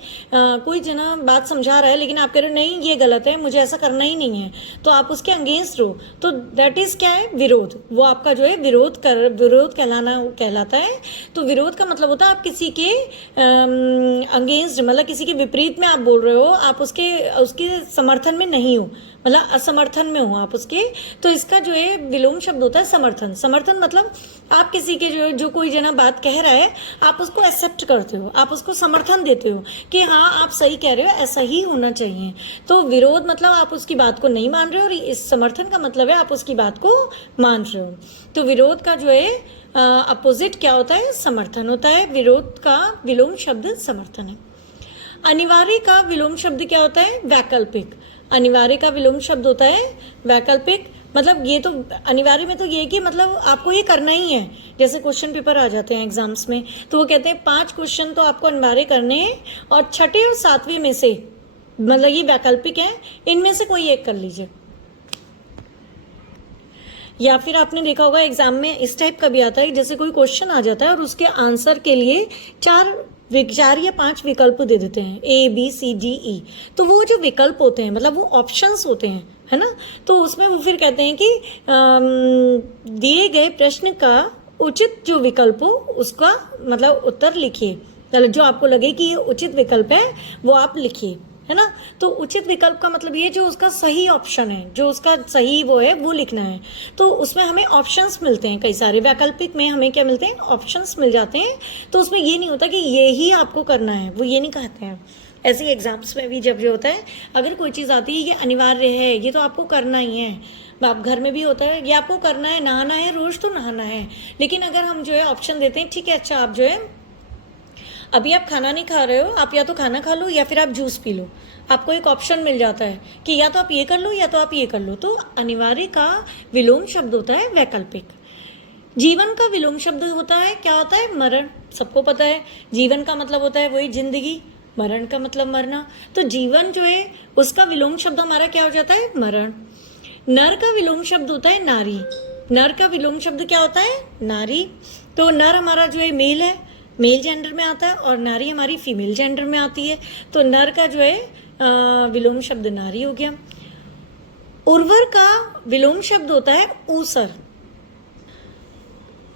कोई जना बात समझा रहा है लेकिन आप कह रहे हो नहीं ये गलत है, मुझे ऐसा करना ही नहीं है, तो आप उसके अगेंस्ट रहो। तो दैट इज क्या है, विरोध। वो आपका जो है विरोध कहलाता है। तो विरोध का मतलब होता है आप किसी के अगेंस्ट, मतलब किसी के विपरीत में आप बोल रहे हो, आप उसके समर्थन में नहीं हो, मतलब असमर्थन में हो आप उसके। तो इसका जो है विलोम शब्द होता है समर्थन। समर्थन मतलब आप किसी के जो कोई जना बात कह रहा है आप उसको एक्सेप्ट करते हो, आप उसको समर्थन देते हो कि हाँ आप सही कह रहे हो, ऐसा ही होना चाहिए। तो विरोध मतलब आप उसकी बात को नहीं मान रहे हो, और इस समर्थन का मतलब है आप उसकी बात को मान रहे हो। तो विरोध का जो है अपोजिट क्या होता है, समर्थन होता है। विरोध का विलोम शब्द समर्थन है। अनिवार्य का विलोम शब्द क्या होता है, वैकल्पिक। अनिवार्य का विलोम शब्द होता है वैकल्पिक। मतलब ये तो अनिवार्य में तो ये कि मतलब आपको ये करना ही है। जैसे क्वेश्चन पेपर आ जाते हैं एग्जाम्स में, तो वो कहते हैं 5 क्वेश्चन तो आपको अनिवार्य करने हैं, और 6ठे और 7वें में से, मतलब ये वैकल्पिक है, इनमें से कोई एक कर लीजिए। या फिर आपने देखा होगा एग्जाम में इस टाइप का भी आता है, जैसे कोई क्वेश्चन आ जाता है और उसके आंसर के लिए 4 या 5 विकल्प दे देते हैं, ABCDE। तो वो जो विकल्प होते हैं मतलब वो ऑप्शंस होते हैं, है ना। तो उसमें वो फिर कहते हैं कि दिए गए प्रश्न का उचित जो विकल्प हो उसका मतलब उत्तर लिखिए। मतलब जो आपको लगे कि ये उचित विकल्प है वो आप लिखिए, है ना। तो उचित विकल्प का मतलब ये जो उसका सही ऑप्शन है, जो उसका सही वो है वो लिखना है। तो उसमें हमें ऑप्शंस मिलते हैं कई सारे। वैकल्पिक में हमें क्या मिलते हैं, ऑप्शंस मिल जाते हैं। तो उसमें ये नहीं होता कि ये ही आपको करना है, वो ये नहीं कहते हैं। ऐसे एग्जाम्स में भी जब जो होता है, अगर कोई चीज़ आती है ये अनिवार्य है, ये तो आपको करना ही है। आप घर में भी होता है, ये आपको करना है, नहाना है, रोज तो नहाना है। लेकिन अगर हम जो है ऑप्शन देते हैं, ठीक है अच्छा आप जो है अभी आप खाना नहीं खा रहे हो, आप या तो खाना खा लो या फिर आप जूस पी लो, आपको एक ऑप्शन मिल जाता है कि या तो आप ये कर लो या तो आप ये कर लो। तो अनिवार्य का विलोम शब्द होता है वैकल्पिक। जीवन का विलोम शब्द होता है, क्या होता है, मरण। सबको पता है जीवन का मतलब होता है वही जिंदगी, मरण का मतलब मरना। तो जीवन जो है उसका विलोम शब्द हमारा क्या हो जाता है, मरण। नर का विलोम शब्द होता है नारी। नर का विलोम शब्द क्या होता है, नारी। तो नर हमारा जो है मेल है, मेल जेंडर में आता है, और नारी हमारी फीमेल जेंडर में आती है। तो नर का जो है विलोम शब्द नारी हो गया। उर्वर का विलोम शब्द होता है ऊसर।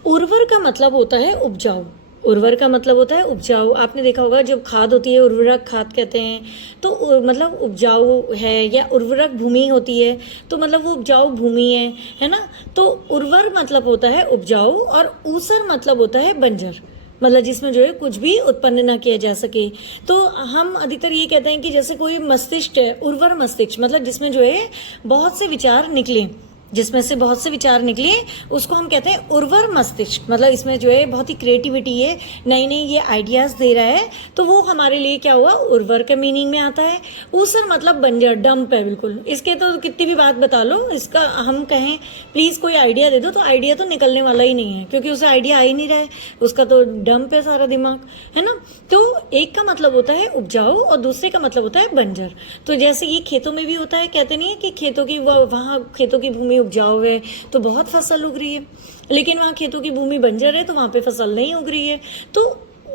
उर्वर का मतलब होता है उपजाऊ। उर्वर का मतलब होता है उपजाऊ। आपने देखा होगा जब खाद होती है उर्वरक खाद कहते हैं, तो मतलब उपजाऊ है, या उर्वरक भूमि होती है तो मतलब वो उपजाऊ भूमि है ना। तो उर्वर मतलब होता है उपजाऊ, और ऊसर मतलब होता है बंजर, मतलब जिसमें जो है कुछ भी उत्पन्न ना किया जा सके। तो हम अधिकतर ये कहते हैं कि जैसे कोई मस्तिष्क है, उर्वर मस्तिष्क मतलब जिसमें जो है बहुत से विचार निकले, जिसमें से बहुत से विचार निकले, उसको हम कहते हैं उर्वर मस्तिष्क। मतलब इसमें जो है बहुत ही क्रिएटिविटी है, नई नई ये आइडियाज़ दे रहा है, तो वो हमारे लिए क्या हुआ, उर्वर के मीनिंग में आता है। ऊसर मतलब बंजर, डंप है बिल्कुल। इसके तो कितनी भी बात बता लो, इसका हम कहें प्लीज़ कोई आइडिया दे दो, तो आइडिया तो निकलने वाला ही नहीं है, क्योंकि उसे आइडिया आ ही नहीं रहा है, उसका तो डंप है सारा दिमाग, है ना। तो एक का मतलब होता है उपजाऊ और दूसरे का मतलब होता है बंजर। तो जैसे ये खेतों में भी होता है, कहते नहीं है कि खेतों की वहाँ खेतों की भूमि उपजाऊ है तो बहुत फसल उग रही है, लेकिन वहाँ खेतों की भूमि बंजर है तो वहाँ पे फसल नहीं उग रही है। तो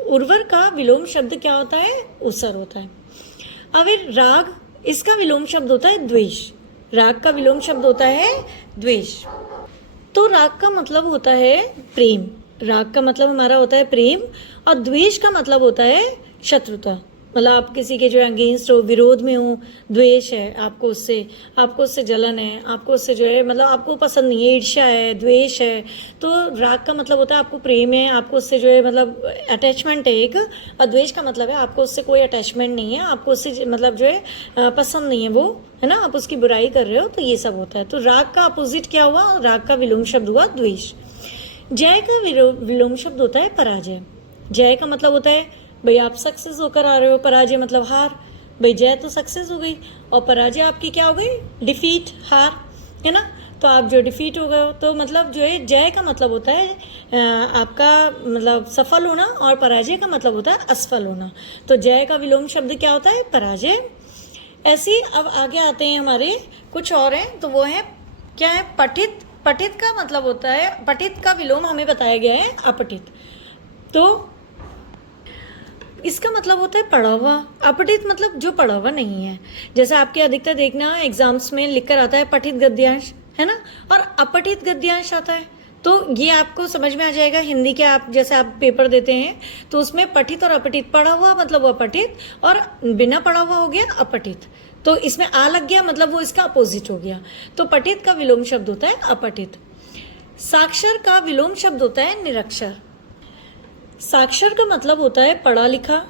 उर्वर का विलोम शब्द क्या होता है, ऊसर होता है। अब राग, इसका विलोम शब्द होता है द्वेष। राग का विलोम शब्द होता है द्वेष। तो राग का मतलब होता है प्रेम। राग का मतलब हमारा होता है प्रेम, और द्वेष का मतलब होता है शत्रुता। मतलब आप किसी के जो अगेंस्ट हो, विरोध में हो, द्वेष है आपको उससे जलन है, आपको उससे जो है मतलब आपको पसंद नहीं है, ईर्ष्या है, द्वेष है। तो राग का मतलब होता है आपको प्रेम है, आपको उससे जो है मतलब अटैचमेंट है एक, और द्वेष का मतलब है आपको उससे कोई अटैचमेंट नहीं है, आपको उससे मतलब जो है पसंद नहीं है वो, है ना, आप उसकी बुराई कर रहे हो, तो ये सब होता है। तो राग का अपोजिट क्या हुआ, राग का विलोम शब्द हुआ द्वेष। जय का विलोम शब्द होता है पराजय। जय का मतलब होता है भाई आप सक्सेस होकर आ रहे हो, पराजय मतलब हार। भाई जय तो सक्सेस हो गई, और पराजय आपकी क्या हो गई, डिफीट, हार, है ना। तो आप जो डिफीट हो गए हो, तो मतलब जो है जय का मतलब होता है आपका मतलब सफल होना, और पराजय का मतलब होता है असफल होना। तो जय का विलोम शब्द क्या होता है, पराजय। ऐसे अब आगे आते हैं हमारे कुछ और हैं, तो वो है क्या है, पठित। पठित का मतलब होता है, पठित का विलोम हमें बताया गया है अपठित। तो इसका मतलब होता है पढ़ा हुआ। अपठित मतलब जो पढ़ा हुआ नहीं है। जैसे आपके अधिकतर देखना एग्जाम्स में लिख कर आता है पठित गद्यांश, है ना, और अपठित गद्यांश आता है। तो ये आपको समझ में आ जाएगा, हिंदी के आप जैसे आप पेपर देते हैं तो उसमें पठित और अपठित, पढ़ा हुआ मतलब वो अपठित, और बिना पढ़ा हुआ हो गया अपठित। तो इसमें आ लग गया मतलब वो इसका अपोजिट हो गया। तो पठित का विलोम शब्द होता है अपठित। साक्षर का विलोम शब्द होता है निरक्षर। साक्षर का मतलब होता है पढ़ा लिखा,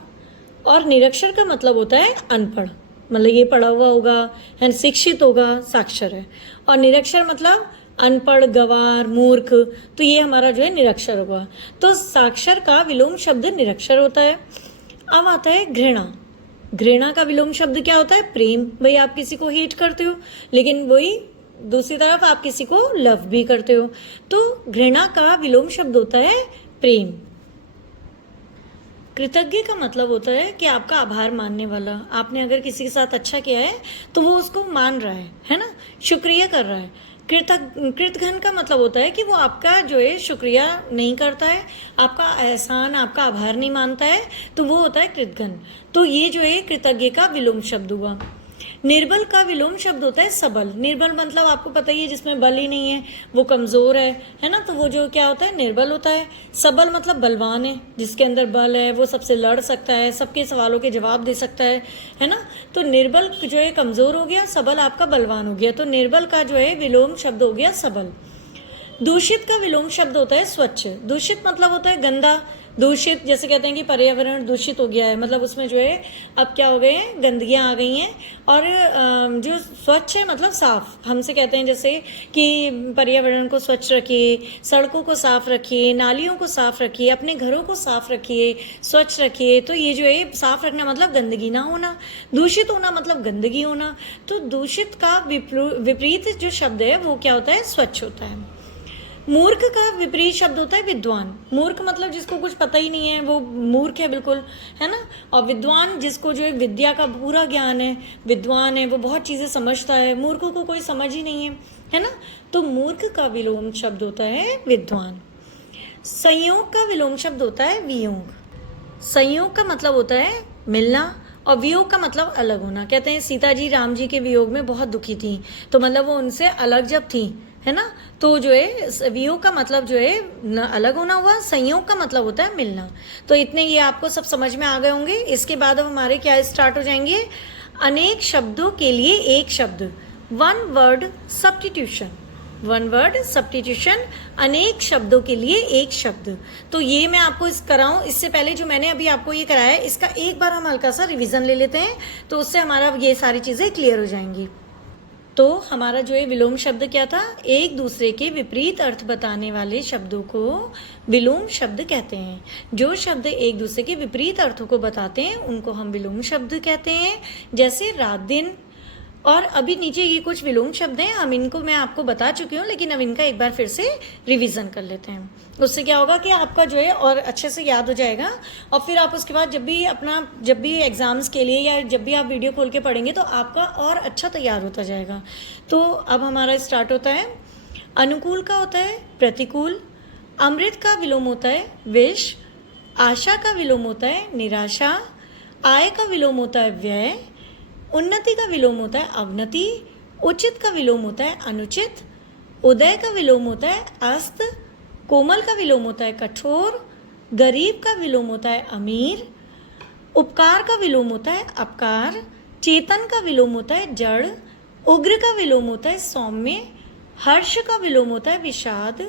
और निरक्षर का मतलब होता है अनपढ़। मतलब ये पढ़ा हुआ होगा, है शिक्षित होगा, साक्षर है, और निरक्षर मतलब अनपढ़, गवार, मूर्ख, तो ये हमारा जो है निरक्षर होगा। तो साक्षर का विलोम शब्द निरक्षर होता है। अब आता है घृणा। घृणा का विलोम शब्द क्या होता है, प्रेम। भाई आप किसी को हेट करते हो, लेकिन वही दूसरी तरफ आप किसी को लव भी करते हो। तो घृणा का विलोम शब्द होता है प्रेम। कृतज्ञ का मतलब होता है कि आपका आभार मानने वाला। आपने अगर किसी के साथ अच्छा किया है तो वो उसको मान रहा है ना, शुक्रिया कर रहा है। कृतघ्न का मतलब होता है कि वो आपका जो है शुक्रिया नहीं करता है, आपका एहसान, आपका आभार नहीं मानता है, तो वो होता है कृतघ्न। तो ये जो है कृतज्ञ का विलोम शब्द हुआ। निर्बल का विलोम शब्द होता है सबल। निर्बल मतलब आपको पता ही है, जिसमें बल ही नहीं है, वो कमज़ोर है ना, तो वो जो क्या होता है, निर्बल होता है। सबल मतलब बलवान है, जिसके अंदर बल है, वो सबसे लड़ सकता है, सबके सवालों के जवाब दे सकता है ना। तो निर्बल जो है कमज़ोर हो गया, सबल आपका बलवान हो गया। तो निर्बल का जो है विलोम शब्द हो गया सबल। दूषित का विलोम शब्द होता है स्वच्छ। दूषित मतलब होता है गंदा। दूषित जैसे कहते हैं कि पर्यावरण दूषित हो गया है, मतलब उसमें जो है अब क्या हो गए हैं, गंदगियाँ आ गई हैं। और जो स्वच्छ है मतलब साफ, हमसे कहते हैं जैसे कि पर्यावरण को स्वच्छ रखिए, सड़कों को साफ रखिए, नालियों को साफ रखिए, अपने घरों को साफ रखिए, स्वच्छ रखिए। तो ये जो है साफ रखना मतलब गंदगी ना होना, दूषित होना मतलब गंदगी होना। तो दूषित का विपरीत जो शब्द है वो क्या होता है, स्वच्छ होता है। मूर्ख का विपरीत शब्द होता है विद्वान। मूर्ख मतलब जिसको कुछ पता ही नहीं है, वो मूर्ख है बिल्कुल, है ना। और विद्वान जिसको जो है विद्या का पूरा ज्ञान है, विद्वान है, वो बहुत चीज़ें समझता है। मूर्खों को कोई समझ ही नहीं है ना। तो मूर्ख का विलोम शब्द होता है विद्वान। संयोग का विलोम शब्द होता है वियोग। संयोग का मतलब होता है मिलना, और वियोग का मतलब अलग होना। कहते हैं सीता जी राम जी के वियोग में बहुत दुखी थी, तो मतलब वो उनसे अलग जब थी, है ना। तो जो है वियोग का मतलब जो है अलग होना हुआ, संयोग का मतलब होता है मिलना। तो इतने ये आपको सब समझ में आ गए होंगे। इसके बाद अब हमारे क्या स्टार्ट हो जाएंगे, अनेक शब्दों के लिए एक शब्द, one word substitution. One word substitution, अनेक शब्दों के लिए एक शब्द। तो ये मैं आपको इस कराऊं, इससे पहले जो मैंने अभी आपको ये कराया है इसका एक बार हम हल्का सा रिवीजन ले लेते हैं, तो उससे हमारा ये सारी चीज़ें क्लियर हो जाएंगी। तो हमारा जो है विलोम शब्द क्या था, एक दूसरे के विपरीत अर्थ बताने वाले शब्दों को विलोम शब्द कहते हैं। जो शब्द एक दूसरे के विपरीत अर्थों को बताते हैं उनको हम विलोम शब्द कहते हैं। जैसे रात दिन, और अभी नीचे ये कुछ विलोम शब्द हैं, हम इनको मैं आपको बता चुकी हूँ, लेकिन अब इनका एक बार फिर से रिवीजन कर लेते हैं। उससे क्या होगा कि आपका जो है और अच्छे से याद हो जाएगा, और फिर आप उसके बाद जब भी एग्जाम्स के लिए या जब भी आप वीडियो खोल के पढ़ेंगे तो आपका और अच्छा तैयार होता जाएगा। तो अब हमारा स्टार्ट होता है। अनुकूल का होता है प्रतिकूल, अमृत का विलोम होता है विष, आशा का विलोम होता है निराशा, आय का विलोम होता है व्यय, उन्नति का विलोम होता है अवनति, उचित का विलोम होता है अनुचित, उदय का विलोम होता है अस्त, कोमल का विलोम होता है कठोर, गरीब का विलोम होता है अमीर, उपकार का विलोम होता है अपकार, चेतन का विलोम होता है जड़, उग्र का विलोम होता है सौम्य, हर्ष का विलोम होता है विषाद,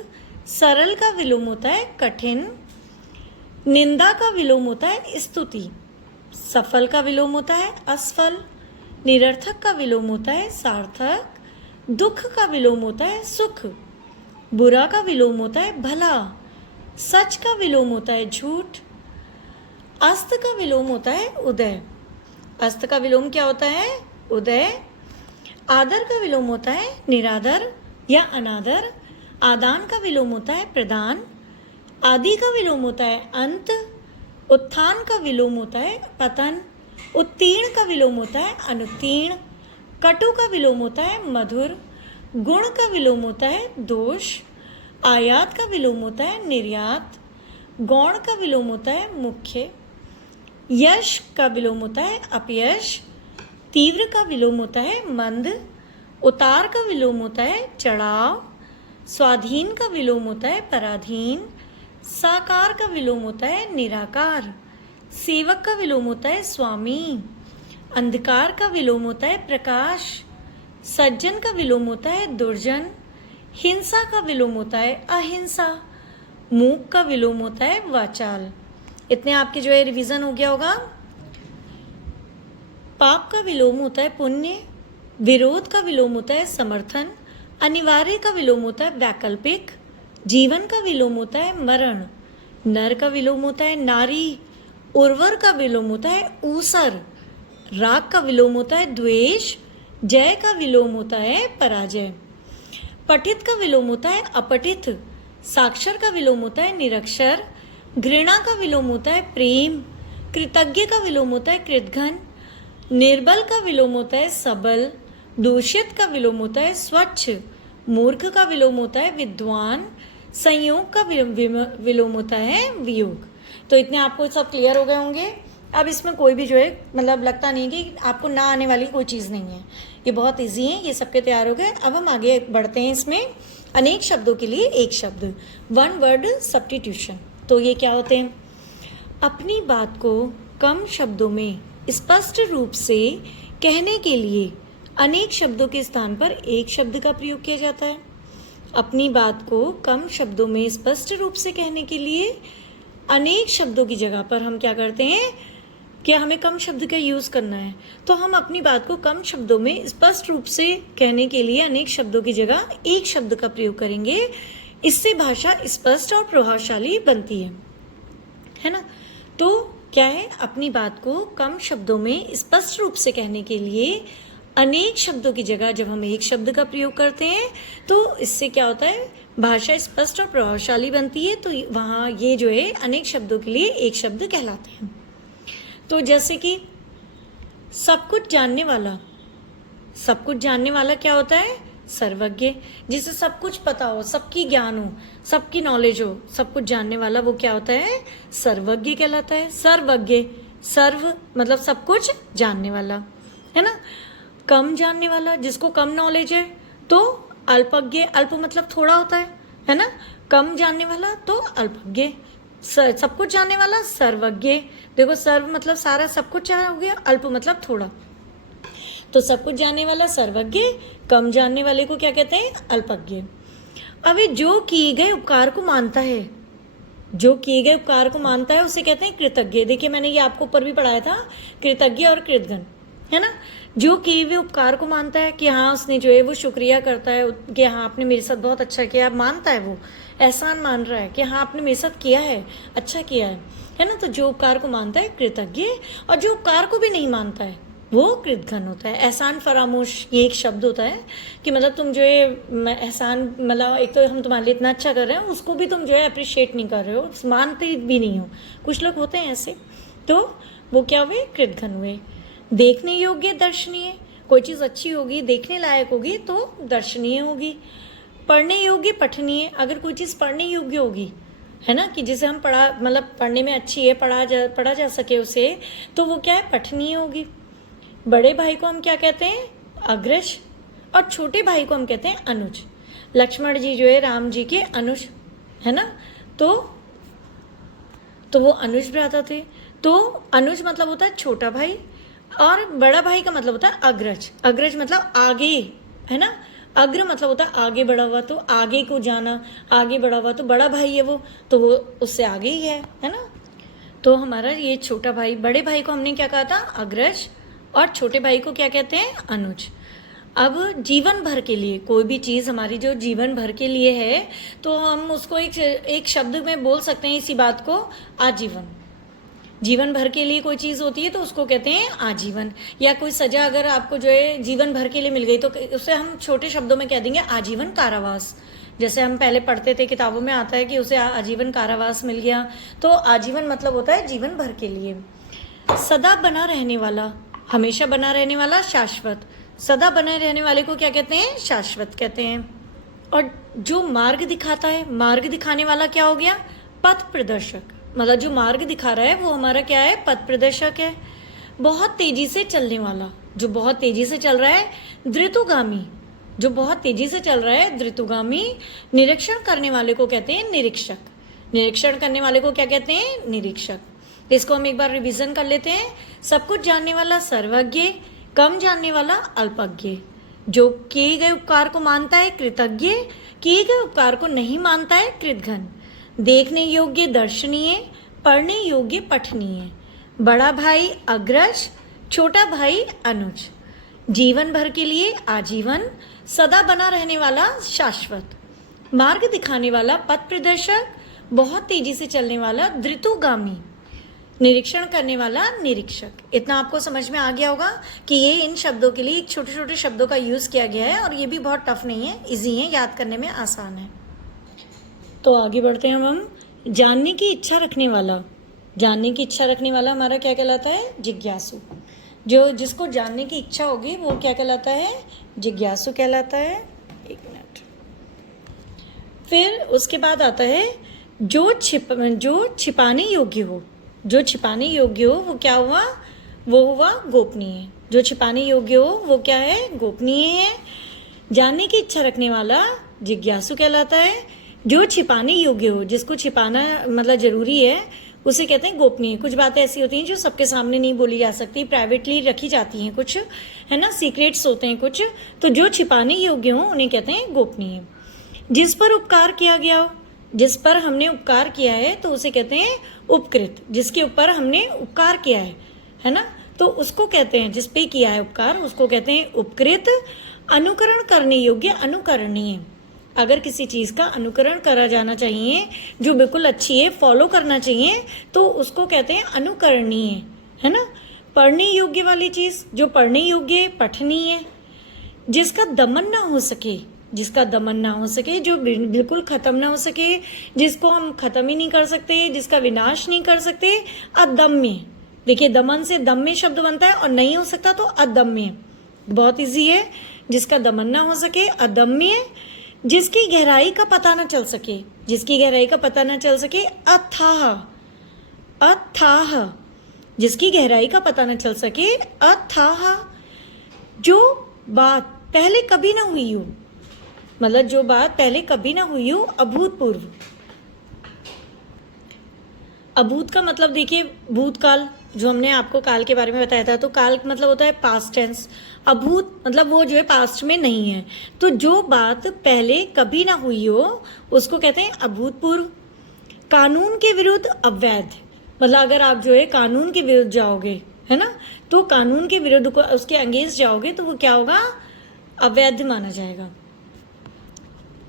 सरल का विलोम होता है कठिन, निंदा का विलोम होता है स्तुति, सफल का विलोम होता है असफल, निरर्थक का विलोम होता है सार्थक, दुख का विलोम होता है सुख, बुरा का विलोम होता है भला, सच का विलोम होता है झूठ, अस्त का विलोम होता है उदय। अस्त का विलोम क्या होता है, उदय। आदर का विलोम होता है निरादर या अनादर, आदान का विलोम होता है प्रदान, आदि का विलोम होता है अंत, उत्थान का विलोम होता है पतन, उत्तीर्ण का विलोम होता है अनुत्तीर्ण, कटु का विलोम होता है मधुर, गुण का विलोम होता है दोष, आयात का विलोम होता है निर्यात, गौण का विलोम होता है मुख्य, यश का विलोम होता है अपयश, तीव्र का विलोम होता है मंद, उतार का विलोम होता है चढ़ाव, स्वाधीन का विलोम होता है पराधीन, साकार का विलोम होता है निराकार, सेवक का विलोम होता है स्वामी, अंधकार का विलोम होता है प्रकाश, सज्जन का विलोम होता है दुर्जन, हिंसा का विलोम होता है अहिंसा, मूक का विलोम होता है वाचाल। इतने आपके जो है रिवीजन हो गया होगा। पाप का विलोम होता है पुण्य, विरोध का विलोम होता है समर्थन, अनिवार्य का विलोम होता है वैकल्पिक, जीवन का विलोम होता है मरण, नर का विलोम होता है नारी, उर्वर का विलोम होता है ऊसर, राग का विलोम होता है द्वेष, जय का विलोम होता है पराजय, पठित का विलोम होता है अपठित, साक्षर का विलोम होता है निरक्षर, घृणा का विलोम होता है प्रेम, कृतज्ञ का विलोम होता है कृतघ्न, निर्बल का विलोम होता है सबल, दूषित का विलोम होता है स्वच्छ, मूर्ख का विलोम होता है विद्वान, संयोग का विलोम होता है वियोग। तो इतने आपको सब क्लियर हो गए होंगे। अब इसमें कोई भी जो है मतलब लगता नहीं कि आपको ना आने वाली कोई चीज़ नहीं है, ये बहुत इजी है, ये सबके तैयार हो गए। अब हम आगे बढ़ते हैं इसमें, अनेक शब्दों के लिए एक शब्द, वन वर्ड सब्स्टिट्यूशन। तो ये क्या होते हैं, अपनी बात को कम शब्दों में स्पष्ट रूप से कहने के लिए अनेक शब्दों के स्थान पर एक शब्द का प्रयोग किया जाता है। अपनी बात को कम शब्दों में स्पष्ट रूप से कहने के लिए अनेक शब्दों की जगह पर हम क्या करते हैं, कि हमें कम शब्द का यूज़ करना है, तो हम अपनी बात को कम शब्दों में स्पष्ट रूप से कहने के लिए अनेक शब्दों की जगह एक शब्द का प्रयोग करेंगे। इससे भाषा स्पष्ट और प्रभावशाली बनती है ना। तो क्या है, अपनी बात को कम शब्दों में स्पष्ट रूप से कहने के लिए अनेक शब्दों की जगह जब हम एक शब्द का प्रयोग करते हैं तो इससे क्या होता है, भाषा स्पष्ट और प्रभावशाली बनती है। तो वहाँ ये जो है अनेक शब्दों के लिए एक शब्द कहलाते हैं। तो जैसे कि सब कुछ जानने वाला, सब कुछ जानने वाला क्या होता है, सर्वज्ञ। जिसे सब कुछ पता हो, सबकी ज्ञान हो, सबकी नॉलेज हो, सब कुछ जानने वाला वो क्या होता है, सर्वज्ञ कहलाता है। सर्वज्ञ, सर्व मतलब सब कुछ जानने वाला, है ना। कम जानने वाला, जिसको कम नॉलेज है, तो अल्पज्ञ, अल्प मतलब थोड़ा होता है ना, कम जानने वाला तो अल्पज्ञ, सब कुछ जानने वाला सर्वज्ञ। देखो सर्व मतलब सारा सब कुछ हो गया, अल्प मतलब थोड़ा, तो सब कुछ जानने वाला सर्वज्ञ, कम जानने वाले को क्या कहते हैं, अल्पज्ञ। अभी जो किए गए उपकार को मानता है, जो किए गए उपकार को मानता है उसे कहते हैं कृतज्ञ। देखिए मैंने ये आपको ऊपर भी पढ़ाया था, कृतज्ञ और कृतघ्न, है ना। जो किए हुए उपकार को मानता है कि हाँ उसने जो है वो शुक्रिया करता है कि हाँ आपने मेरे साथ बहुत अच्छा किया, मानता है, वो एहसान मान रहा है कि हाँ आपने मेरे साथ किया है, अच्छा किया है ना। तो जो उपकार को मानता है कृतज्ञ, और जो उपकार को भी नहीं मानता है वो कृतघ्न होता है। एहसान फरामोश ये एक शब्द होता है कि मतलब तुम जो है एहसान, मतलब एक तो हम तुम्हारे लिए इतना अच्छा कर रहे हैं, उसको भी तुम जो है अप्रिशिएट नहीं कर रहे हो, मानते भी नहीं हो। कुछ लोग होते हैं ऐसे, तो वो क्या हुए, कृतघ्न हुए। देखने योग्य दर्शनीय, कोई चीज़ अच्छी होगी, देखने लायक होगी तो दर्शनीय होगी। पढ़ने योग्य पठनीय, अगर कोई चीज़ पढ़ने योग्य होगी, है ना, कि जिसे हम पढ़ा मतलब पढ़ने में अच्छी है, पढ़ा जा सके उसे, तो वो क्या है, पठनीय होगी। बड़े भाई को हम क्या कहते हैं, अग्रज, और छोटे भाई को हम कहते हैं अनुज। लक्ष्मण जी जो है राम जी के अनुज, है ना, तो वो अनुज भ्राता थे। तो अनुज मतलब होता है छोटा भाई, और बड़ा भाई का मतलब होता है अग्रज। अग्रज मतलब आगे, है ना, अग्र मतलब होता है आगे बढ़ा हुआ, तो आगे को जाना, आगे बढ़ा हुआ, तो बड़ा भाई है वो, तो वो उससे आगे ही है ना। तो हमारा ये छोटा भाई, बड़े भाई को हमने क्या कहा था, अग्रज, और छोटे भाई को क्या कहते हैं, अनुज। अब जीवन भर के लिए कोई भी चीज़ हमारी जो जीवन भर के लिए है, तो हम उसको एक शब्द में बोल सकते हैं इसी बात को, आजीवन। जीवन भर के लिए कोई चीज़ होती है तो उसको कहते हैं आजीवन। या कोई सजा अगर आपको जो है जीवन भर के लिए मिल गई तो उसे हम छोटे शब्दों में कह देंगे आजीवन कारावास। जैसे हम पहले पढ़ते थे, किताबों में आता है कि उसे आजीवन कारावास मिल गया, तो आजीवन मतलब होता है जीवन भर के लिए। सदा बना रहने वाला, हमेशा बना रहने वाला, शाश्वत। सदा बने रहने वाले को क्या कहते हैं, शाश्वत कहते हैं। और जो मार्ग दिखाता है, मार्ग दिखाने वाला क्या हो गया, पथ प्रदर्शक। मतलब जो मार्ग दिखा रहा है वो हमारा क्या है, पथ प्रदर्शक है। बहुत तेजी से चलने वाला, जो बहुत तेजी से चल रहा है, धृतुगामी। जो बहुत तेजी से चल रहा है, धृतुगामी। निरीक्षण करने वाले को कहते हैं निरीक्षक। निरीक्षण करने वाले को क्या कहते हैं, निरीक्षक। इसको हम एक बार रिवीजन कर लेते हैं। सब कुछ जानने वाला सर्वज्ञ, कम जानने वाला अल्पज्ञ। जो किए गए उपकार को मानता है कृतज्ञ, किए गए उपकार को नहीं मानता है कृतघ्न। देखने योग्य दर्शनीय, पढ़ने योग्य पठनीय। बड़ा भाई अग्रज, छोटा भाई अनुज। जीवन भर के लिए आजीवन, सदा बना रहने वाला शाश्वत। मार्ग दिखाने वाला पथ प्रदर्शक, बहुत तेजी से चलने वाला धृतुगामी। निरीक्षण करने वाला निरीक्षक। इतना आपको समझ में आ गया होगा कि ये इन शब्दों के लिए छोटे छोटे शब्दों का यूज़ किया गया है, और ये भी बहुत टफ नहीं है, इजी है, याद करने में आसान है। तो आगे बढ़ते हैं हम। जानने की इच्छा रखने वाला, जानने की इच्छा रखने वाला हमारा क्या कहलाता है, जिज्ञासु। जो जिसको जानने की इच्छा होगी वो क्या कहलाता है, जिज्ञासु कहलाता है। एक मिनट, फिर उसके बाद आता है जो छिपाने योग्य हो। जो छिपाने योग्य हो वो क्या हुआ, वो हुआ गोपनीय। जो छिपाने योग्य हो वो क्या है, गोपनीय है। जानने की इच्छा रखने वाला जिज्ञासु कहलाता है। जो छिपाने योग्य हो, जिसको छिपाना मतलब जरूरी है, उसे कहते हैं गोपनीय। कुछ बातें ऐसी होती हैं जो सबके सामने नहीं बोली जा सकती, प्राइवेटली रखी जाती हैं कुछ, है ना, सीक्रेट्स होते हैं कुछ, तो जो छिपाने योग्य हो उन्हें कहते हैं गोपनीय। जिस पर उपकार किया गया हो, जिस पर हमने उपकार किया है तो उसे कहते हैं उपकृत। जिसके ऊपर हमने उपकार किया है ना, तो उसको कहते हैं, जिस पे किया है उपकार उसको कहते हैं उपकृत। अनुकरण करने योग्य अनुकरणीय। अगर किसी चीज़ का अनुकरण करा जाना चाहिए, जो बिल्कुल अच्छी है, फॉलो करना चाहिए, तो उसको कहते हैं अनुकरणीय, है ना। पढ़ने योग्य वाली चीज़, जो पढ़ने योग्य पठनीय। जिसका दमन ना हो सके, जिसका दमन ना हो सके, जो बिल्कुल ख़त्म ना हो सके, जिसको हम ख़त्म ही नहीं कर सकते, जिसका विनाश नहीं कर सकते, अदम्य। देखिए दमन से दम्य शब्द बनता है, और नहीं हो सकता तो अदम्य। बहुत इजी है। जिसका दमन ना हो सके, अदम्य। जिसकी गहराई का पता ना चल सके, जिसकी गहराई का पता ना चल सके, अथाह। अथाह, जिसकी गहराई का पता ना चल सके, अथाह। जो बात पहले कभी ना हुई हो, मतलब जो बात पहले कभी ना हुई हो, अभूतपूर्व। अभूत का मतलब देखिए भूतकाल, जो हमने आपको काल के बारे में बताया था, तो काल मतलब होता है पास्ट टेंस। अभूत मतलब वो जो है पास्ट में नहीं है। तो जो बात पहले कभी ना हुई हो उसको कहते हैं अभूतपूर्व। कानून के विरुद्ध अवैध, मतलब अगर आप जो है कानून के विरुद्ध जाओगे, है ना, तो कानून के विरुद्ध उसके अगेंस्ट जाओगे तो वो क्या होगा, अवैध माना जाएगा।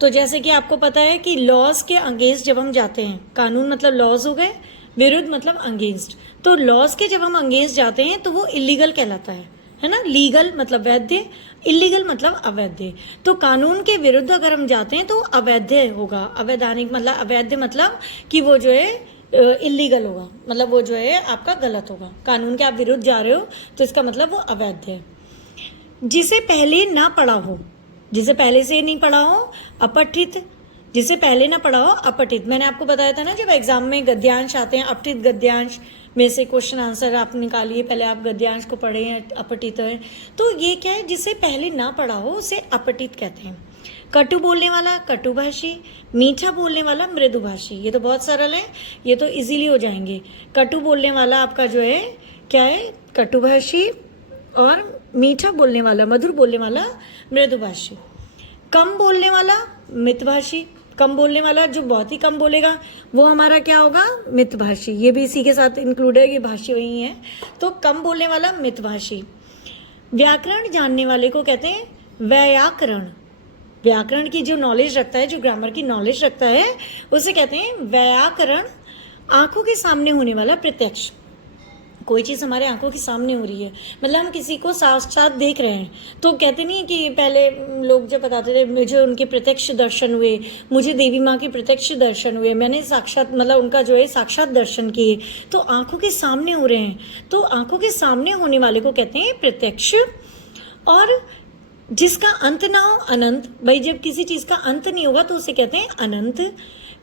तो जैसे कि आपको पता है कि लॉज के अगेंस्ट जब हम जाते हैं, कानून मतलब लॉज हो गए, विरुद्ध मतलब अगेंस्ट, तो लॉज के जब हम अगेंस्ट जाते हैं तो वो इलीगल कहलाता है ना। लीगल मतलब वैध, इलीगल मतलब अवैध। तो कानून के विरुद्ध अगर हम जाते हैं तो अवैध होगा। अवैधानिक मतलब अवैध मतलब कि वो जो है इलीगल होगा, मतलब वो जो है आपका गलत होगा। कानून के आप विरुद्ध जा रहे हो तो इसका मतलब वो अवैध है। जिसे पहले ना पढ़ा हो, जिसे पहले से नहीं पढ़ा हो, अपठित। जिसे पहले ना पढ़ा हो, अपठित। मैंने आपको बताया था ना जब एग्जाम में गद्यांश आते हैं, अपठित गद्यांश में से क्वेश्चन आंसर आप निकालिए, पहले आप गद्यांश को पढ़े हैं, अपठित है। तो ये क्या है, जिसे पहले ना पढ़ा हो उसे अपठित कहते हैं। कटु बोलने वाला कटुभाषी, मीठा बोलने वाला मृदुभाषी। ये तो बहुत सरल है, ये तो इजीली हो जाएंगे। कटु बोलने वाला आपका जो है क्या है, कटुभाषी, और मीठा बोलने वाला, मधुर बोलने वाला मृदुभाषी। कम बोलने वाला मितभाषी। कम बोलने वाला जो बहुत ही कम बोलेगा वो हमारा क्या होगा, मितभाषी। ये भी इसी के साथ इंक्लूड है, ये भाषी वही है। तो कम बोलने वाला मितभाषी। व्याकरण जानने वाले को कहते हैं व्याकरण। व्याकरण की जो नॉलेज रखता है, जो ग्रामर की नॉलेज रखता है, उसे कहते हैं व्याकरण। आंखों के सामने होने वाला प्रत्यक्ष। कोई चीज़ हमारे आंखों के सामने हो रही है, मतलब हम किसी को साक्षात देख रहे हैं, तो कहते नहीं कि पहले लोग जब बताते थे मुझे उनके प्रत्यक्ष दर्शन हुए, मुझे देवी माँ के प्रत्यक्ष दर्शन हुए, मैंने साक्षात मतलब उनका जो है साक्षात दर्शन किए, तो आंखों के सामने हो रहे हैं। तो आंखों के सामने होने वाले को कहते हैं प्रत्यक्ष। और जिसका अंत ना हो, अनंत। भाई जब किसी चीज़ का अंत नहीं होगा तो उसे कहते हैं अनंत।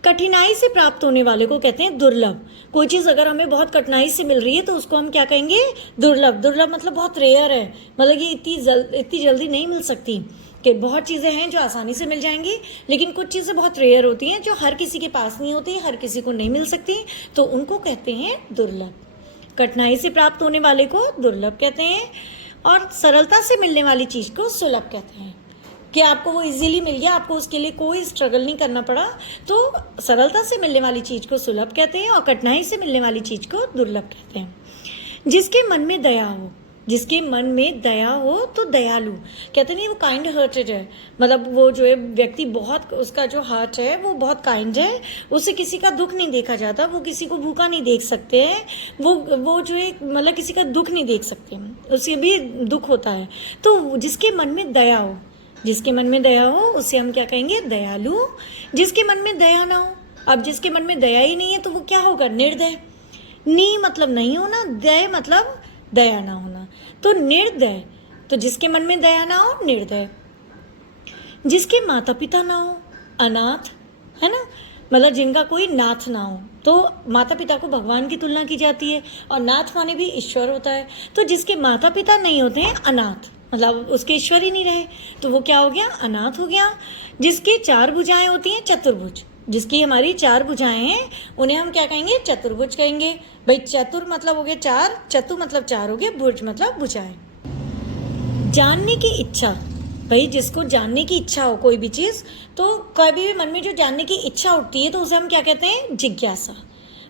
कठिनाई से प्राप्त होने वाले को कहते हैं दुर्लभ। कोई चीज़ अगर हमें बहुत कठिनाई से मिल रही है तो उसको हम क्या कहेंगे, दुर्लभ। दुर्लभ मतलब बहुत रेयर है, मतलब ये इतनी जल्दी नहीं मिल सकती। कि बहुत चीज़ें हैं जो आसानी से मिल जाएंगी, लेकिन कुछ चीज़ें बहुत रेयर होती हैं जो हर किसी के पास नहीं होती, हर किसी को नहीं मिल सकती, तो उनको कहते हैं दुर्लभ। कठिनाई से प्राप्त होने वाले को दुर्लभ कहते हैं, और सरलता से मिलने वाली चीज़ को सुलभ कहते हैं। कि आपको वो इजीली मिल गया, आपको उसके लिए कोई स्ट्रगल नहीं करना पड़ा, तो सरलता से मिलने वाली चीज़ को सुलभ कहते हैं, और कठिनाई से मिलने वाली चीज़ को दुर्लभ कहते हैं। जिसके मन में दया हो, जिसके मन में दया हो तो दयालु कहते नहीं, वो काइंड हार्टेड है, मतलब वो जो है व्यक्ति बहुत, उसका जो हार्ट है वो बहुत काइंड है, उसे किसी का दुख नहीं देखा जाता, वो किसी को भूखा नहीं देख सकते हैं, वो जो है मतलब किसी का दुख नहीं देख सकते, उसे भी दुख होता है। तो जिसके मन में दया हो, जिसके मन में दया हो उसे हम क्या कहेंगे, दयालु। जिसके मन में दया ना हो, अब जिसके मन में दया ही नहीं है तो वो क्या होगा, निर्दय। नी मतलब नहीं होना, दय मतलब दया ना होना, तो निर्दय। तो जिसके मन में दया ना हो, निर्दय। जिसके माता पिता ना हो, अनाथ, है ना, मतलब जिनका कोई नाथ ना हो। तो माता पिता को भगवान की तुलना की जाती है, और नाथ माने भी ईश्वर होता है। तो जिसके माता पिता नहीं होते हैं, अनाथ, मतलब उसके ईश्वर ही नहीं रहे, तो वो क्या हो गया, अनाथ हो गया। जिसकी 4 भुजाएं होती हैं, चतुर्भुज। जिसकी हमारी 4 भुजाएं हैं उन्हें हम क्या कहेंगे, चतुर्भुज कहेंगे। भाई चतुर मतलब हो गया 4, चतु मतलब 4 हो गया, भुज मतलब भुजाएं। जानने की इच्छा, भाई जिसको जानने की इच्छा हो कोई भी चीज़, तो कभी भी मन में जो जानने की इच्छा उठती है तो उसे हम क्या कहते हैं, जिज्ञासा।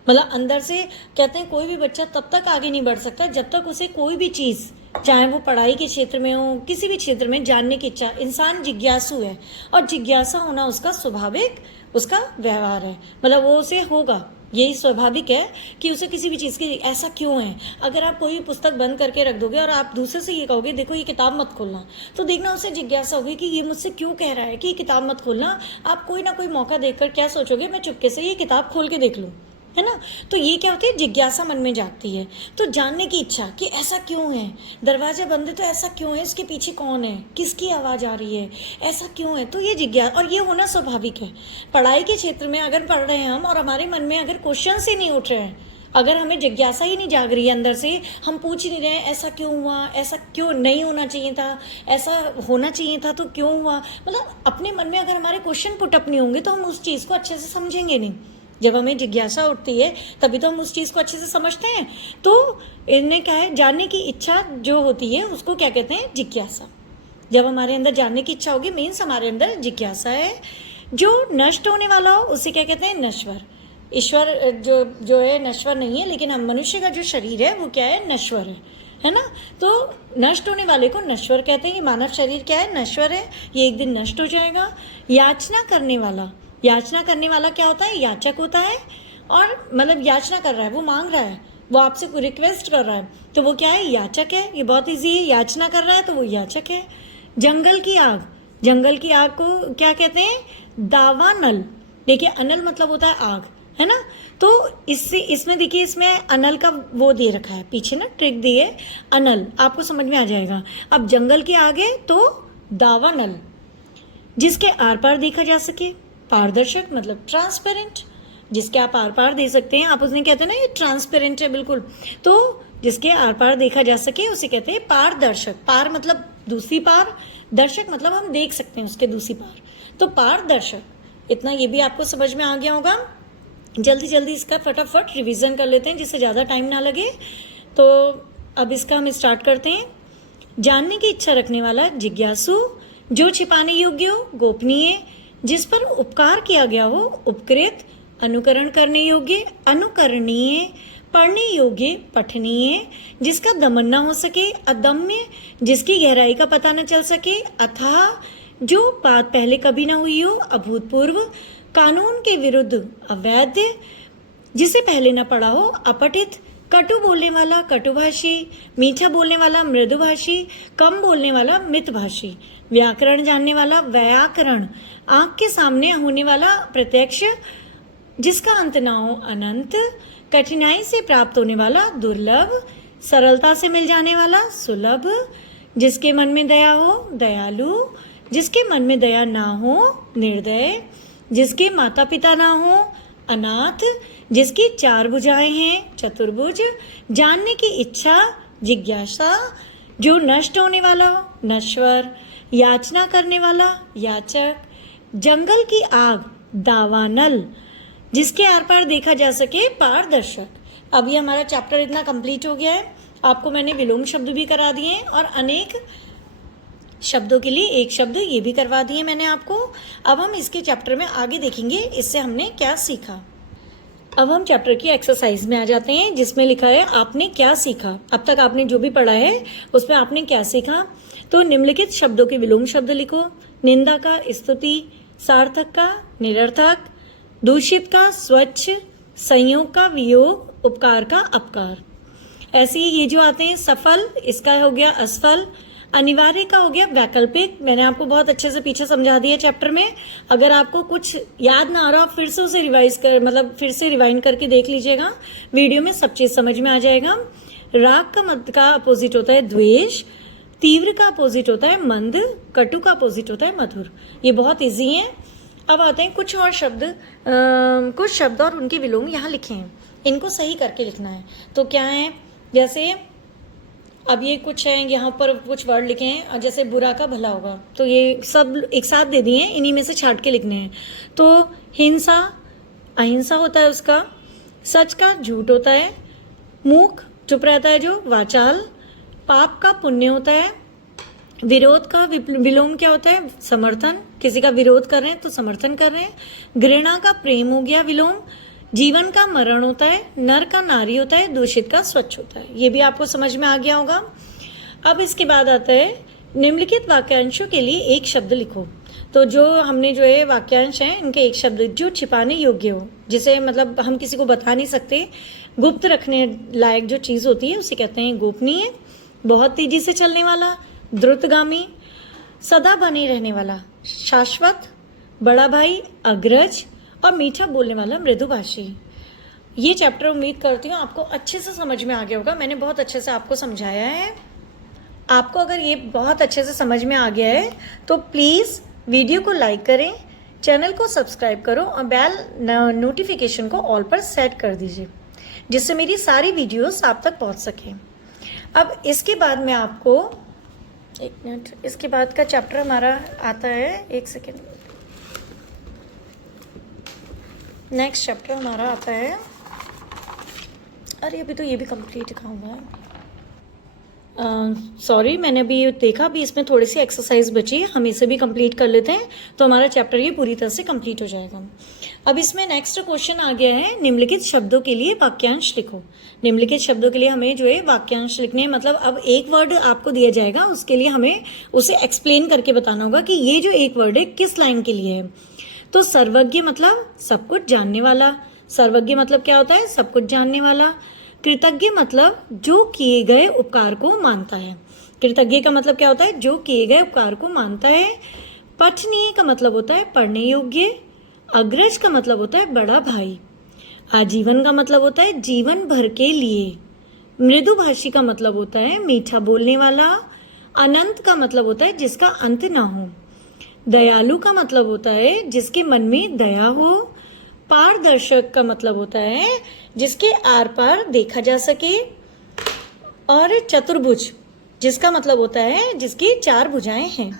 मतलब अंदर से कहते हैं कोई भी बच्चा तब तक आगे नहीं बढ़ सकता जब तक उसे कोई भी चीज़, चाहे वो पढ़ाई के क्षेत्र में हो, किसी भी क्षेत्र में जानने की इच्छा, इंसान जिज्ञासु है, और जिज्ञासा होना उसका स्वाभाविक, उसका व्यवहार है, मतलब वो उसे होगा, यही स्वाभाविक है कि उसे किसी भी चीज़ की ऐसा क्यों है। अगर आप कोई भी पुस्तक बंद करके रख दोगे और आप दूसरे से ये कहोगे देखो ये किताब मत खोलना, तो देखना उसे जिज्ञासा होगी कि ये मुझसे क्यों कह रहा है कि किताब मत खोलना। आप कोई ना कोई मौका देखकर क्या सोचोगे, मैं चुपके से ये किताब खोल के देख लूँ, है ना। तो ये क्या होती है, जिज्ञासा मन में जागती है। तो जानने की इच्छा कि ऐसा क्यों है, दरवाजे बंद है तो ऐसा क्यों है, इसके पीछे कौन है, किसकी आवाज़ आ रही है, ऐसा क्यों है, तो ये जिज्ञासा, और ये होना स्वाभाविक है। पढ़ाई के क्षेत्र में अगर पढ़ रहे हैं हम और हमारे मन में अगर क्वेश्चन ही नहीं उठ रहे हैं, अगर हमें जिज्ञासा ही नहीं जाग रही है अंदर से, हम पूछ ही नहीं रहे हैं ऐसा क्यों हुआ, ऐसा क्यों नहीं होना चाहिए था, ऐसा होना चाहिए था तो क्यों हुआ, मतलब अपने मन में अगर हमारे क्वेश्चन पुटअप नहीं होंगे तो हम उस चीज़ को अच्छे से समझेंगे नहीं। जब हमें जिज्ञासा उठती है तभी तो हम उस चीज़ को अच्छे से समझते हैं। तो इन्हें क्या है, जानने की इच्छा जो होती है उसको क्या कहते हैं, जिज्ञासा। जब हमारे अंदर जानने की इच्छा होगी मीन्स हमारे अंदर जिज्ञासा है। जो नष्ट होने वाला हो उसे क्या कहते हैं, नश्वर। ईश्वर जो है नश्वर नहीं है, लेकिन हम मनुष्य का जो शरीर है वो क्या है, नश्वर है ना। तो नष्ट होने वाले को नश्वर कहते हैं। ये मानव शरीर क्या है, नश्वर है, ये एक दिन नष्ट हो जाएगा। याचना करने वाला, याचना करने वाला क्या होता है, याचक होता है। और मतलब याचना कर रहा है, वो मांग रहा है, वो आपसे कोई रिक्वेस्ट कर रहा है, तो वो क्या है, याचक है। ये बहुत ईजी है, याचना कर रहा है तो वो याचक है। जंगल की आग, जंगल की आग को क्या कहते हैं, दावानल। देखिए अनल मतलब होता है आग, है ना। तो इससे इसमें देखिए, इसमें अनल का वो दे रखा है, पीछे ना ट्रिक दी है, अनल, आपको समझ में आ जाएगा। अब जंगल की आग है तो दावानल, जिसके आर पार देखा जा सके। पारदर्शक मतलब ट्रांसपेरेंट, जिसके आप आर पार दे सकते हैं, आप उसने कहते हैं ना ये ट्रांसपेरेंट है बिल्कुल, तो जिसके आर पार देखा जा सके उसे कहते हैं पारदर्शक। पार मतलब दूसरी पार, दर्शक मतलब हम देख सकते हैं उसके दूसरी पार, तो पारदर्शक। इतना ये भी आपको समझ में आ गया होगा। जल्दी जल्दी इसका फटाफट रिवीजन कर लेते हैं जिससे ज़्यादा टाइम ना लगे। तो अब इसका हम स्टार्ट करते हैं। जानने की इच्छा रखने वाला जिज्ञासु, जो छिपाने योग्य हो गोपनीय, जिस पर उपकार किया गया हो उपकृत, अनुकरण करने योग्य अनुकरणीय, पढ़ने योग्य पठनीय, जिसका दमन न हो सके अदम्य, जिसकी गहराई का पता न चल सके अथाह, जो बात पहले कभी न हुई हो अभूतपूर्व, कानून के विरुद्ध अवैध, जिसे पहले न पढ़ा हो अपठित, कटु बोलने वाला कटुभाषी, मीठा बोलने वाला मृदुभाषी, कम बोलने वाला मितभाषी, व्याकरण जानने वाला व्याकरण, आँख के सामने होने वाला प्रत्यक्ष, जिसका अंत ना हो अनंत, कठिनाई से प्राप्त होने वाला दुर्लभ, सरलता से मिल जाने वाला सुलभ, जिसके मन में दया हो दयालु, जिसके मन में दया ना हो निर्दय, जिसके माता पिता ना हो अनाथ, जिसकी चार भुजाएं हैं चतुर्भुज, जानने की इच्छा जिज्ञासा, जो नष्ट होने वाला हो नश्वर, याचना करने वाला याचक, जंगल की आग दावानल, जिसके आर पार देखा जा सके पारदर्शक। अब ये हमारा चैप्टर इतना कंप्लीट हो गया है। आपको मैंने विलोम शब्द भी करा दिए हैं और अनेक शब्दों के लिए एक शब्द ये भी करवा दिए मैंने आपको। अब हम इसके चैप्टर में आगे देखेंगे इससे हमने क्या सीखा। अब हम चैप्टर की एक्सरसाइज में आ जाते हैं जिसमें लिखा है आपने क्या सीखा। अब तक आपने जो भी पढ़ा है उसमें आपने क्या सीखा। तो निम्नलिखित शब्दों के विलोम शब्द लिखो। निंदा का स्तुति, सार्थक का निरर्थक, दूषित का स्वच्छ, संयोग का वियोग, उपकार का अपकार। ऐसे ही ये जो आते हैं सफल, इसका हो गया असफल, अनिवार्य का हो गया वैकल्पिक। मैंने आपको बहुत अच्छे से पीछे समझा दिया चैप्टर में। अगर आपको कुछ याद ना आ रहा फिर से उसे रिवाइज कर मतलब फिर से रिवाइंड करके देख लीजिएगा, वीडियो में सब चीज समझ में आ जाएगा। राग का मद का अपोजिट होता है द्वेष, तीव्र का अपोजिट होता है मंद, कटु का अपोजिट होता है मधुर। ये बहुत ईजी है। अब आते हैं कुछ और शब्द, कुछ शब्द और उनके विलोम यहाँ लिखे हैं, इनको सही करके लिखना है। तो क्या है, जैसे अब ये कुछ है यहाँ पर कुछ वर्ड लिखे हैं, जैसे बुरा का भला होगा, तो ये सब एक साथ दे दिए हैं, इन्हीं में से छाट के लिखने हैं। तो हिंसा अहिंसा होता है उसका, सच का झूठ होता है, मूक चुप रहता है जो वाचाल, पाप का पुण्य होता है, विरोध का विलोम क्या होता है समर्थन, किसी का विरोध कर रहे हैं तो समर्थन कर रहे हैं, घृणा का प्रेम हो गया विलोम, जीवन का मरण होता है, नर का नारी होता है, दूषित का स्वच्छ होता है। ये भी आपको समझ में आ गया होगा। अब इसके बाद आता है निम्नलिखित वाक्यांशों के लिए एक शब्द लिखो। तो जो हमने जो है वाक्यांश हैं इनके एक शब्द जो छिपाने योग्य हो, जिसे मतलब हम किसी को बता नहीं सकते, गुप्त रखने लायक जो चीज़ होती है उसे कहते हैं गोपनीय, बहुत तेजी से चलने वाला द्रुतगामी, सदा बने रहने वाला शाश्वत, बड़ा भाई अग्रज और मीठा बोलने वाला मृदुभाषी। ये चैप्टर उम्मीद करती हूँ आपको अच्छे से समझ में आ गया होगा। मैंने बहुत अच्छे से आपको समझाया है। आपको अगर ये बहुत अच्छे से समझ में आ गया है तो प्लीज़ वीडियो को लाइक करें, चैनल को सब्सक्राइब करो और बेल नोटिफिकेशन को ऑल पर सेट कर दीजिए। जिससे मेरी सारी वीडियोस आप तक पहुंच सके। अब इसके बाद मैं आपको एक मिनट, इसके बाद का चैप्टर हमारा आता है, एक सेकेंड, नेक्स्ट चैप्टर हमारा आता है, अरे अभी तो ये भी कंप्लीट लिखा हुआ है, सॉरी मैंने अभी देखा, अभी इसमें थोड़ी सी एक्सरसाइज बची है, हम इसे भी कंप्लीट कर लेते हैं तो हमारा चैप्टर ये पूरी तरह से कंप्लीट हो जाएगा। अब इसमें नेक्स्ट क्वेश्चन आ गया है, निम्नलिखित शब्दों के लिए वाक्यांश लिखो। निम्नलिखित शब्दों के लिए हमें जो है वाक्यांश लिखने हैं, मतलब अब एक वर्ड आपको दिया जाएगा, उसके लिए हमें उसे एक्सप्लेन करके बताना होगा कि ये जो एक वर्ड है किस लाइन के लिए है। तो सर्वज्ञ मतलब सब कुछ जानने वाला, सर्वज्ञ मतलब क्या होता है, सब कुछ जानने वाला। कृतज्ञ मतलब जो किए गए उपकार को मानता है, कृतज्ञ का मतलब क्या होता है, जो किए गए उपकार को मानता है। पठनीय का मतलब होता है पढ़ने योग्य। अग्रज का मतलब होता है बड़ा भाई। आजीवन का मतलब होता है जीवन भर के लिए। मृदुभाषी का मतलब होता है मीठा बोलने वाला। अनंत का मतलब होता है जिसका अंत ना हो। दयालु का मतलब होता है जिसके मन में दया हो। पारदर्शक का मतलब होता है जिसके आर पार देखा जा सके। और चतुर्भुज जिसका मतलब होता है जिसकी 4 भुजाएं हैं।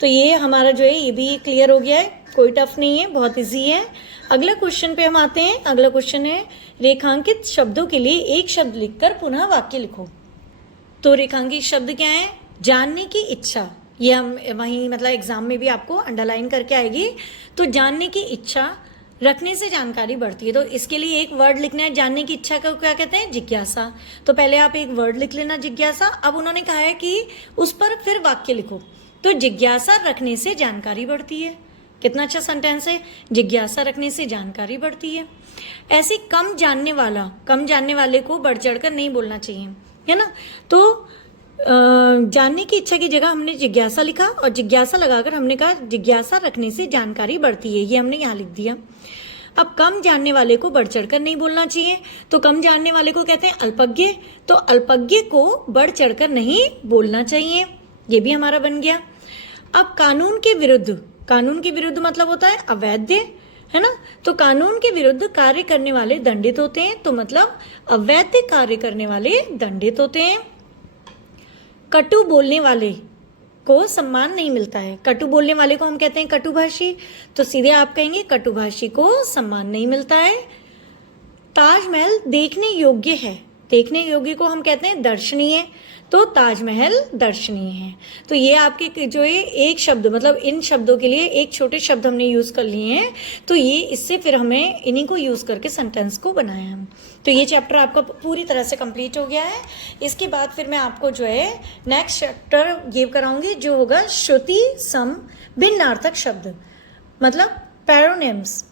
तो ये हमारा जो है ये भी क्लियर हो गया है, कोई टफ नहीं है, बहुत इजी है। अगला क्वेश्चन पे हम आते हैं। अगला क्वेश्चन है, रेखांकित शब्दों के लिए एक शब्द लिखकर पुनः वाक्य लिखो। तो रेखांकित शब्द क्या है, जानने की इच्छा, ये हम वहीं मतलब एग्जाम में भी आपको अंडरलाइन करके आएगी। तो जानने की इच्छा रखने से जानकारी बढ़ती है, तो इसके लिए एक वर्ड लिखना है। जानने की इच्छा को क्या कहते हैं, जिज्ञासा। तो पहले आप एक वर्ड लिख लेना, जिज्ञासा। अब उन्होंने कहा है कि उस पर फिर वाक्य लिखो। तो जिज्ञासा रखने से जानकारी बढ़ती है, कितना अच्छा सेंटेंस है, जिज्ञासा रखने से जानकारी बढ़ती है। ऐसे कम जानने वाले को बढ़ चढ़कर नहीं बोलना चाहिए, है ना। तो जानने की इच्छा की जगह हमने जिज्ञासा लिखा, और जिज्ञासा लगाकर हमने कहा जिज्ञासा रखने से जानकारी बढ़ती है, ये हमने यहाँ लिख दिया। अब कम जानने वाले को बढ़ चढ़कर नहीं बोलना चाहिए, तो कम जानने वाले को कहते हैं अल्पज्ञ। तो अल्पज्ञ को बढ़ चढ़कर नहीं बोलना चाहिए, ये भी हमारा बन गया। अब कानून के विरुद्ध मतलब होता है अवैध, है ना। तो कानून के विरुद्ध कार्य करने वाले दंडित होते हैं, तो मतलब अवैध कार्य करने वाले दंडित होते हैं। कटु बोलने वाले को सम्मान नहीं मिलता है, कटु बोलने वाले को हम कहते हैं कटुभाषी। तो सीधे आप कहेंगे कटुभाषी को सम्मान नहीं मिलता है। ताजमहल देखने योग्य है, देखने योग्य को हम कहते हैं दर्शनीय। तो ताजमहल दर्शनीय है। तो ये आपके जो है एक शब्द, मतलब इन शब्दों के लिए एक छोटे शब्द हमने यूज कर लिए हैं। तो ये इससे फिर हमें इन्हीं को यूज करके सेंटेंस को बनाया हम। तो ये चैप्टर आपका पूरी तरह से कंप्लीट हो गया है। इसके बाद फिर मैं आपको जो है नेक्स्ट चैप्टर गिव कराऊंगी, जो होगा श्रुति सम भिन्नार्थक शब्द, मतलब पैरोनिम्स।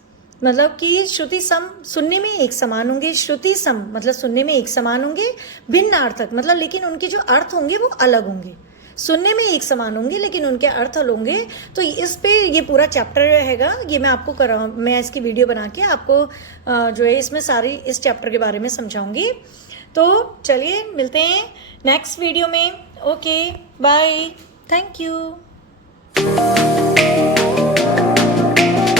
मतलब कि श्रुति सम सुनने में एक समान होंगे, श्रुति सम मतलब सुनने में एक समान होंगे, भिन्नार्थक मतलब लेकिन उनके जो अर्थ होंगे वो अलग होंगे। सुनने में एक समान होंगे लेकिन उनके अर्थ अलग होंगे। तो इस पे ये पूरा चैप्टर रहेगा, ये मैं आपको मैं इसकी वीडियो बना के आपको जो है इसमें सारी इस चैप्टर के बारे में समझाऊंगी। तो चलिए मिलते हैं नेक्स्ट वीडियो में। Okay bye, thank you.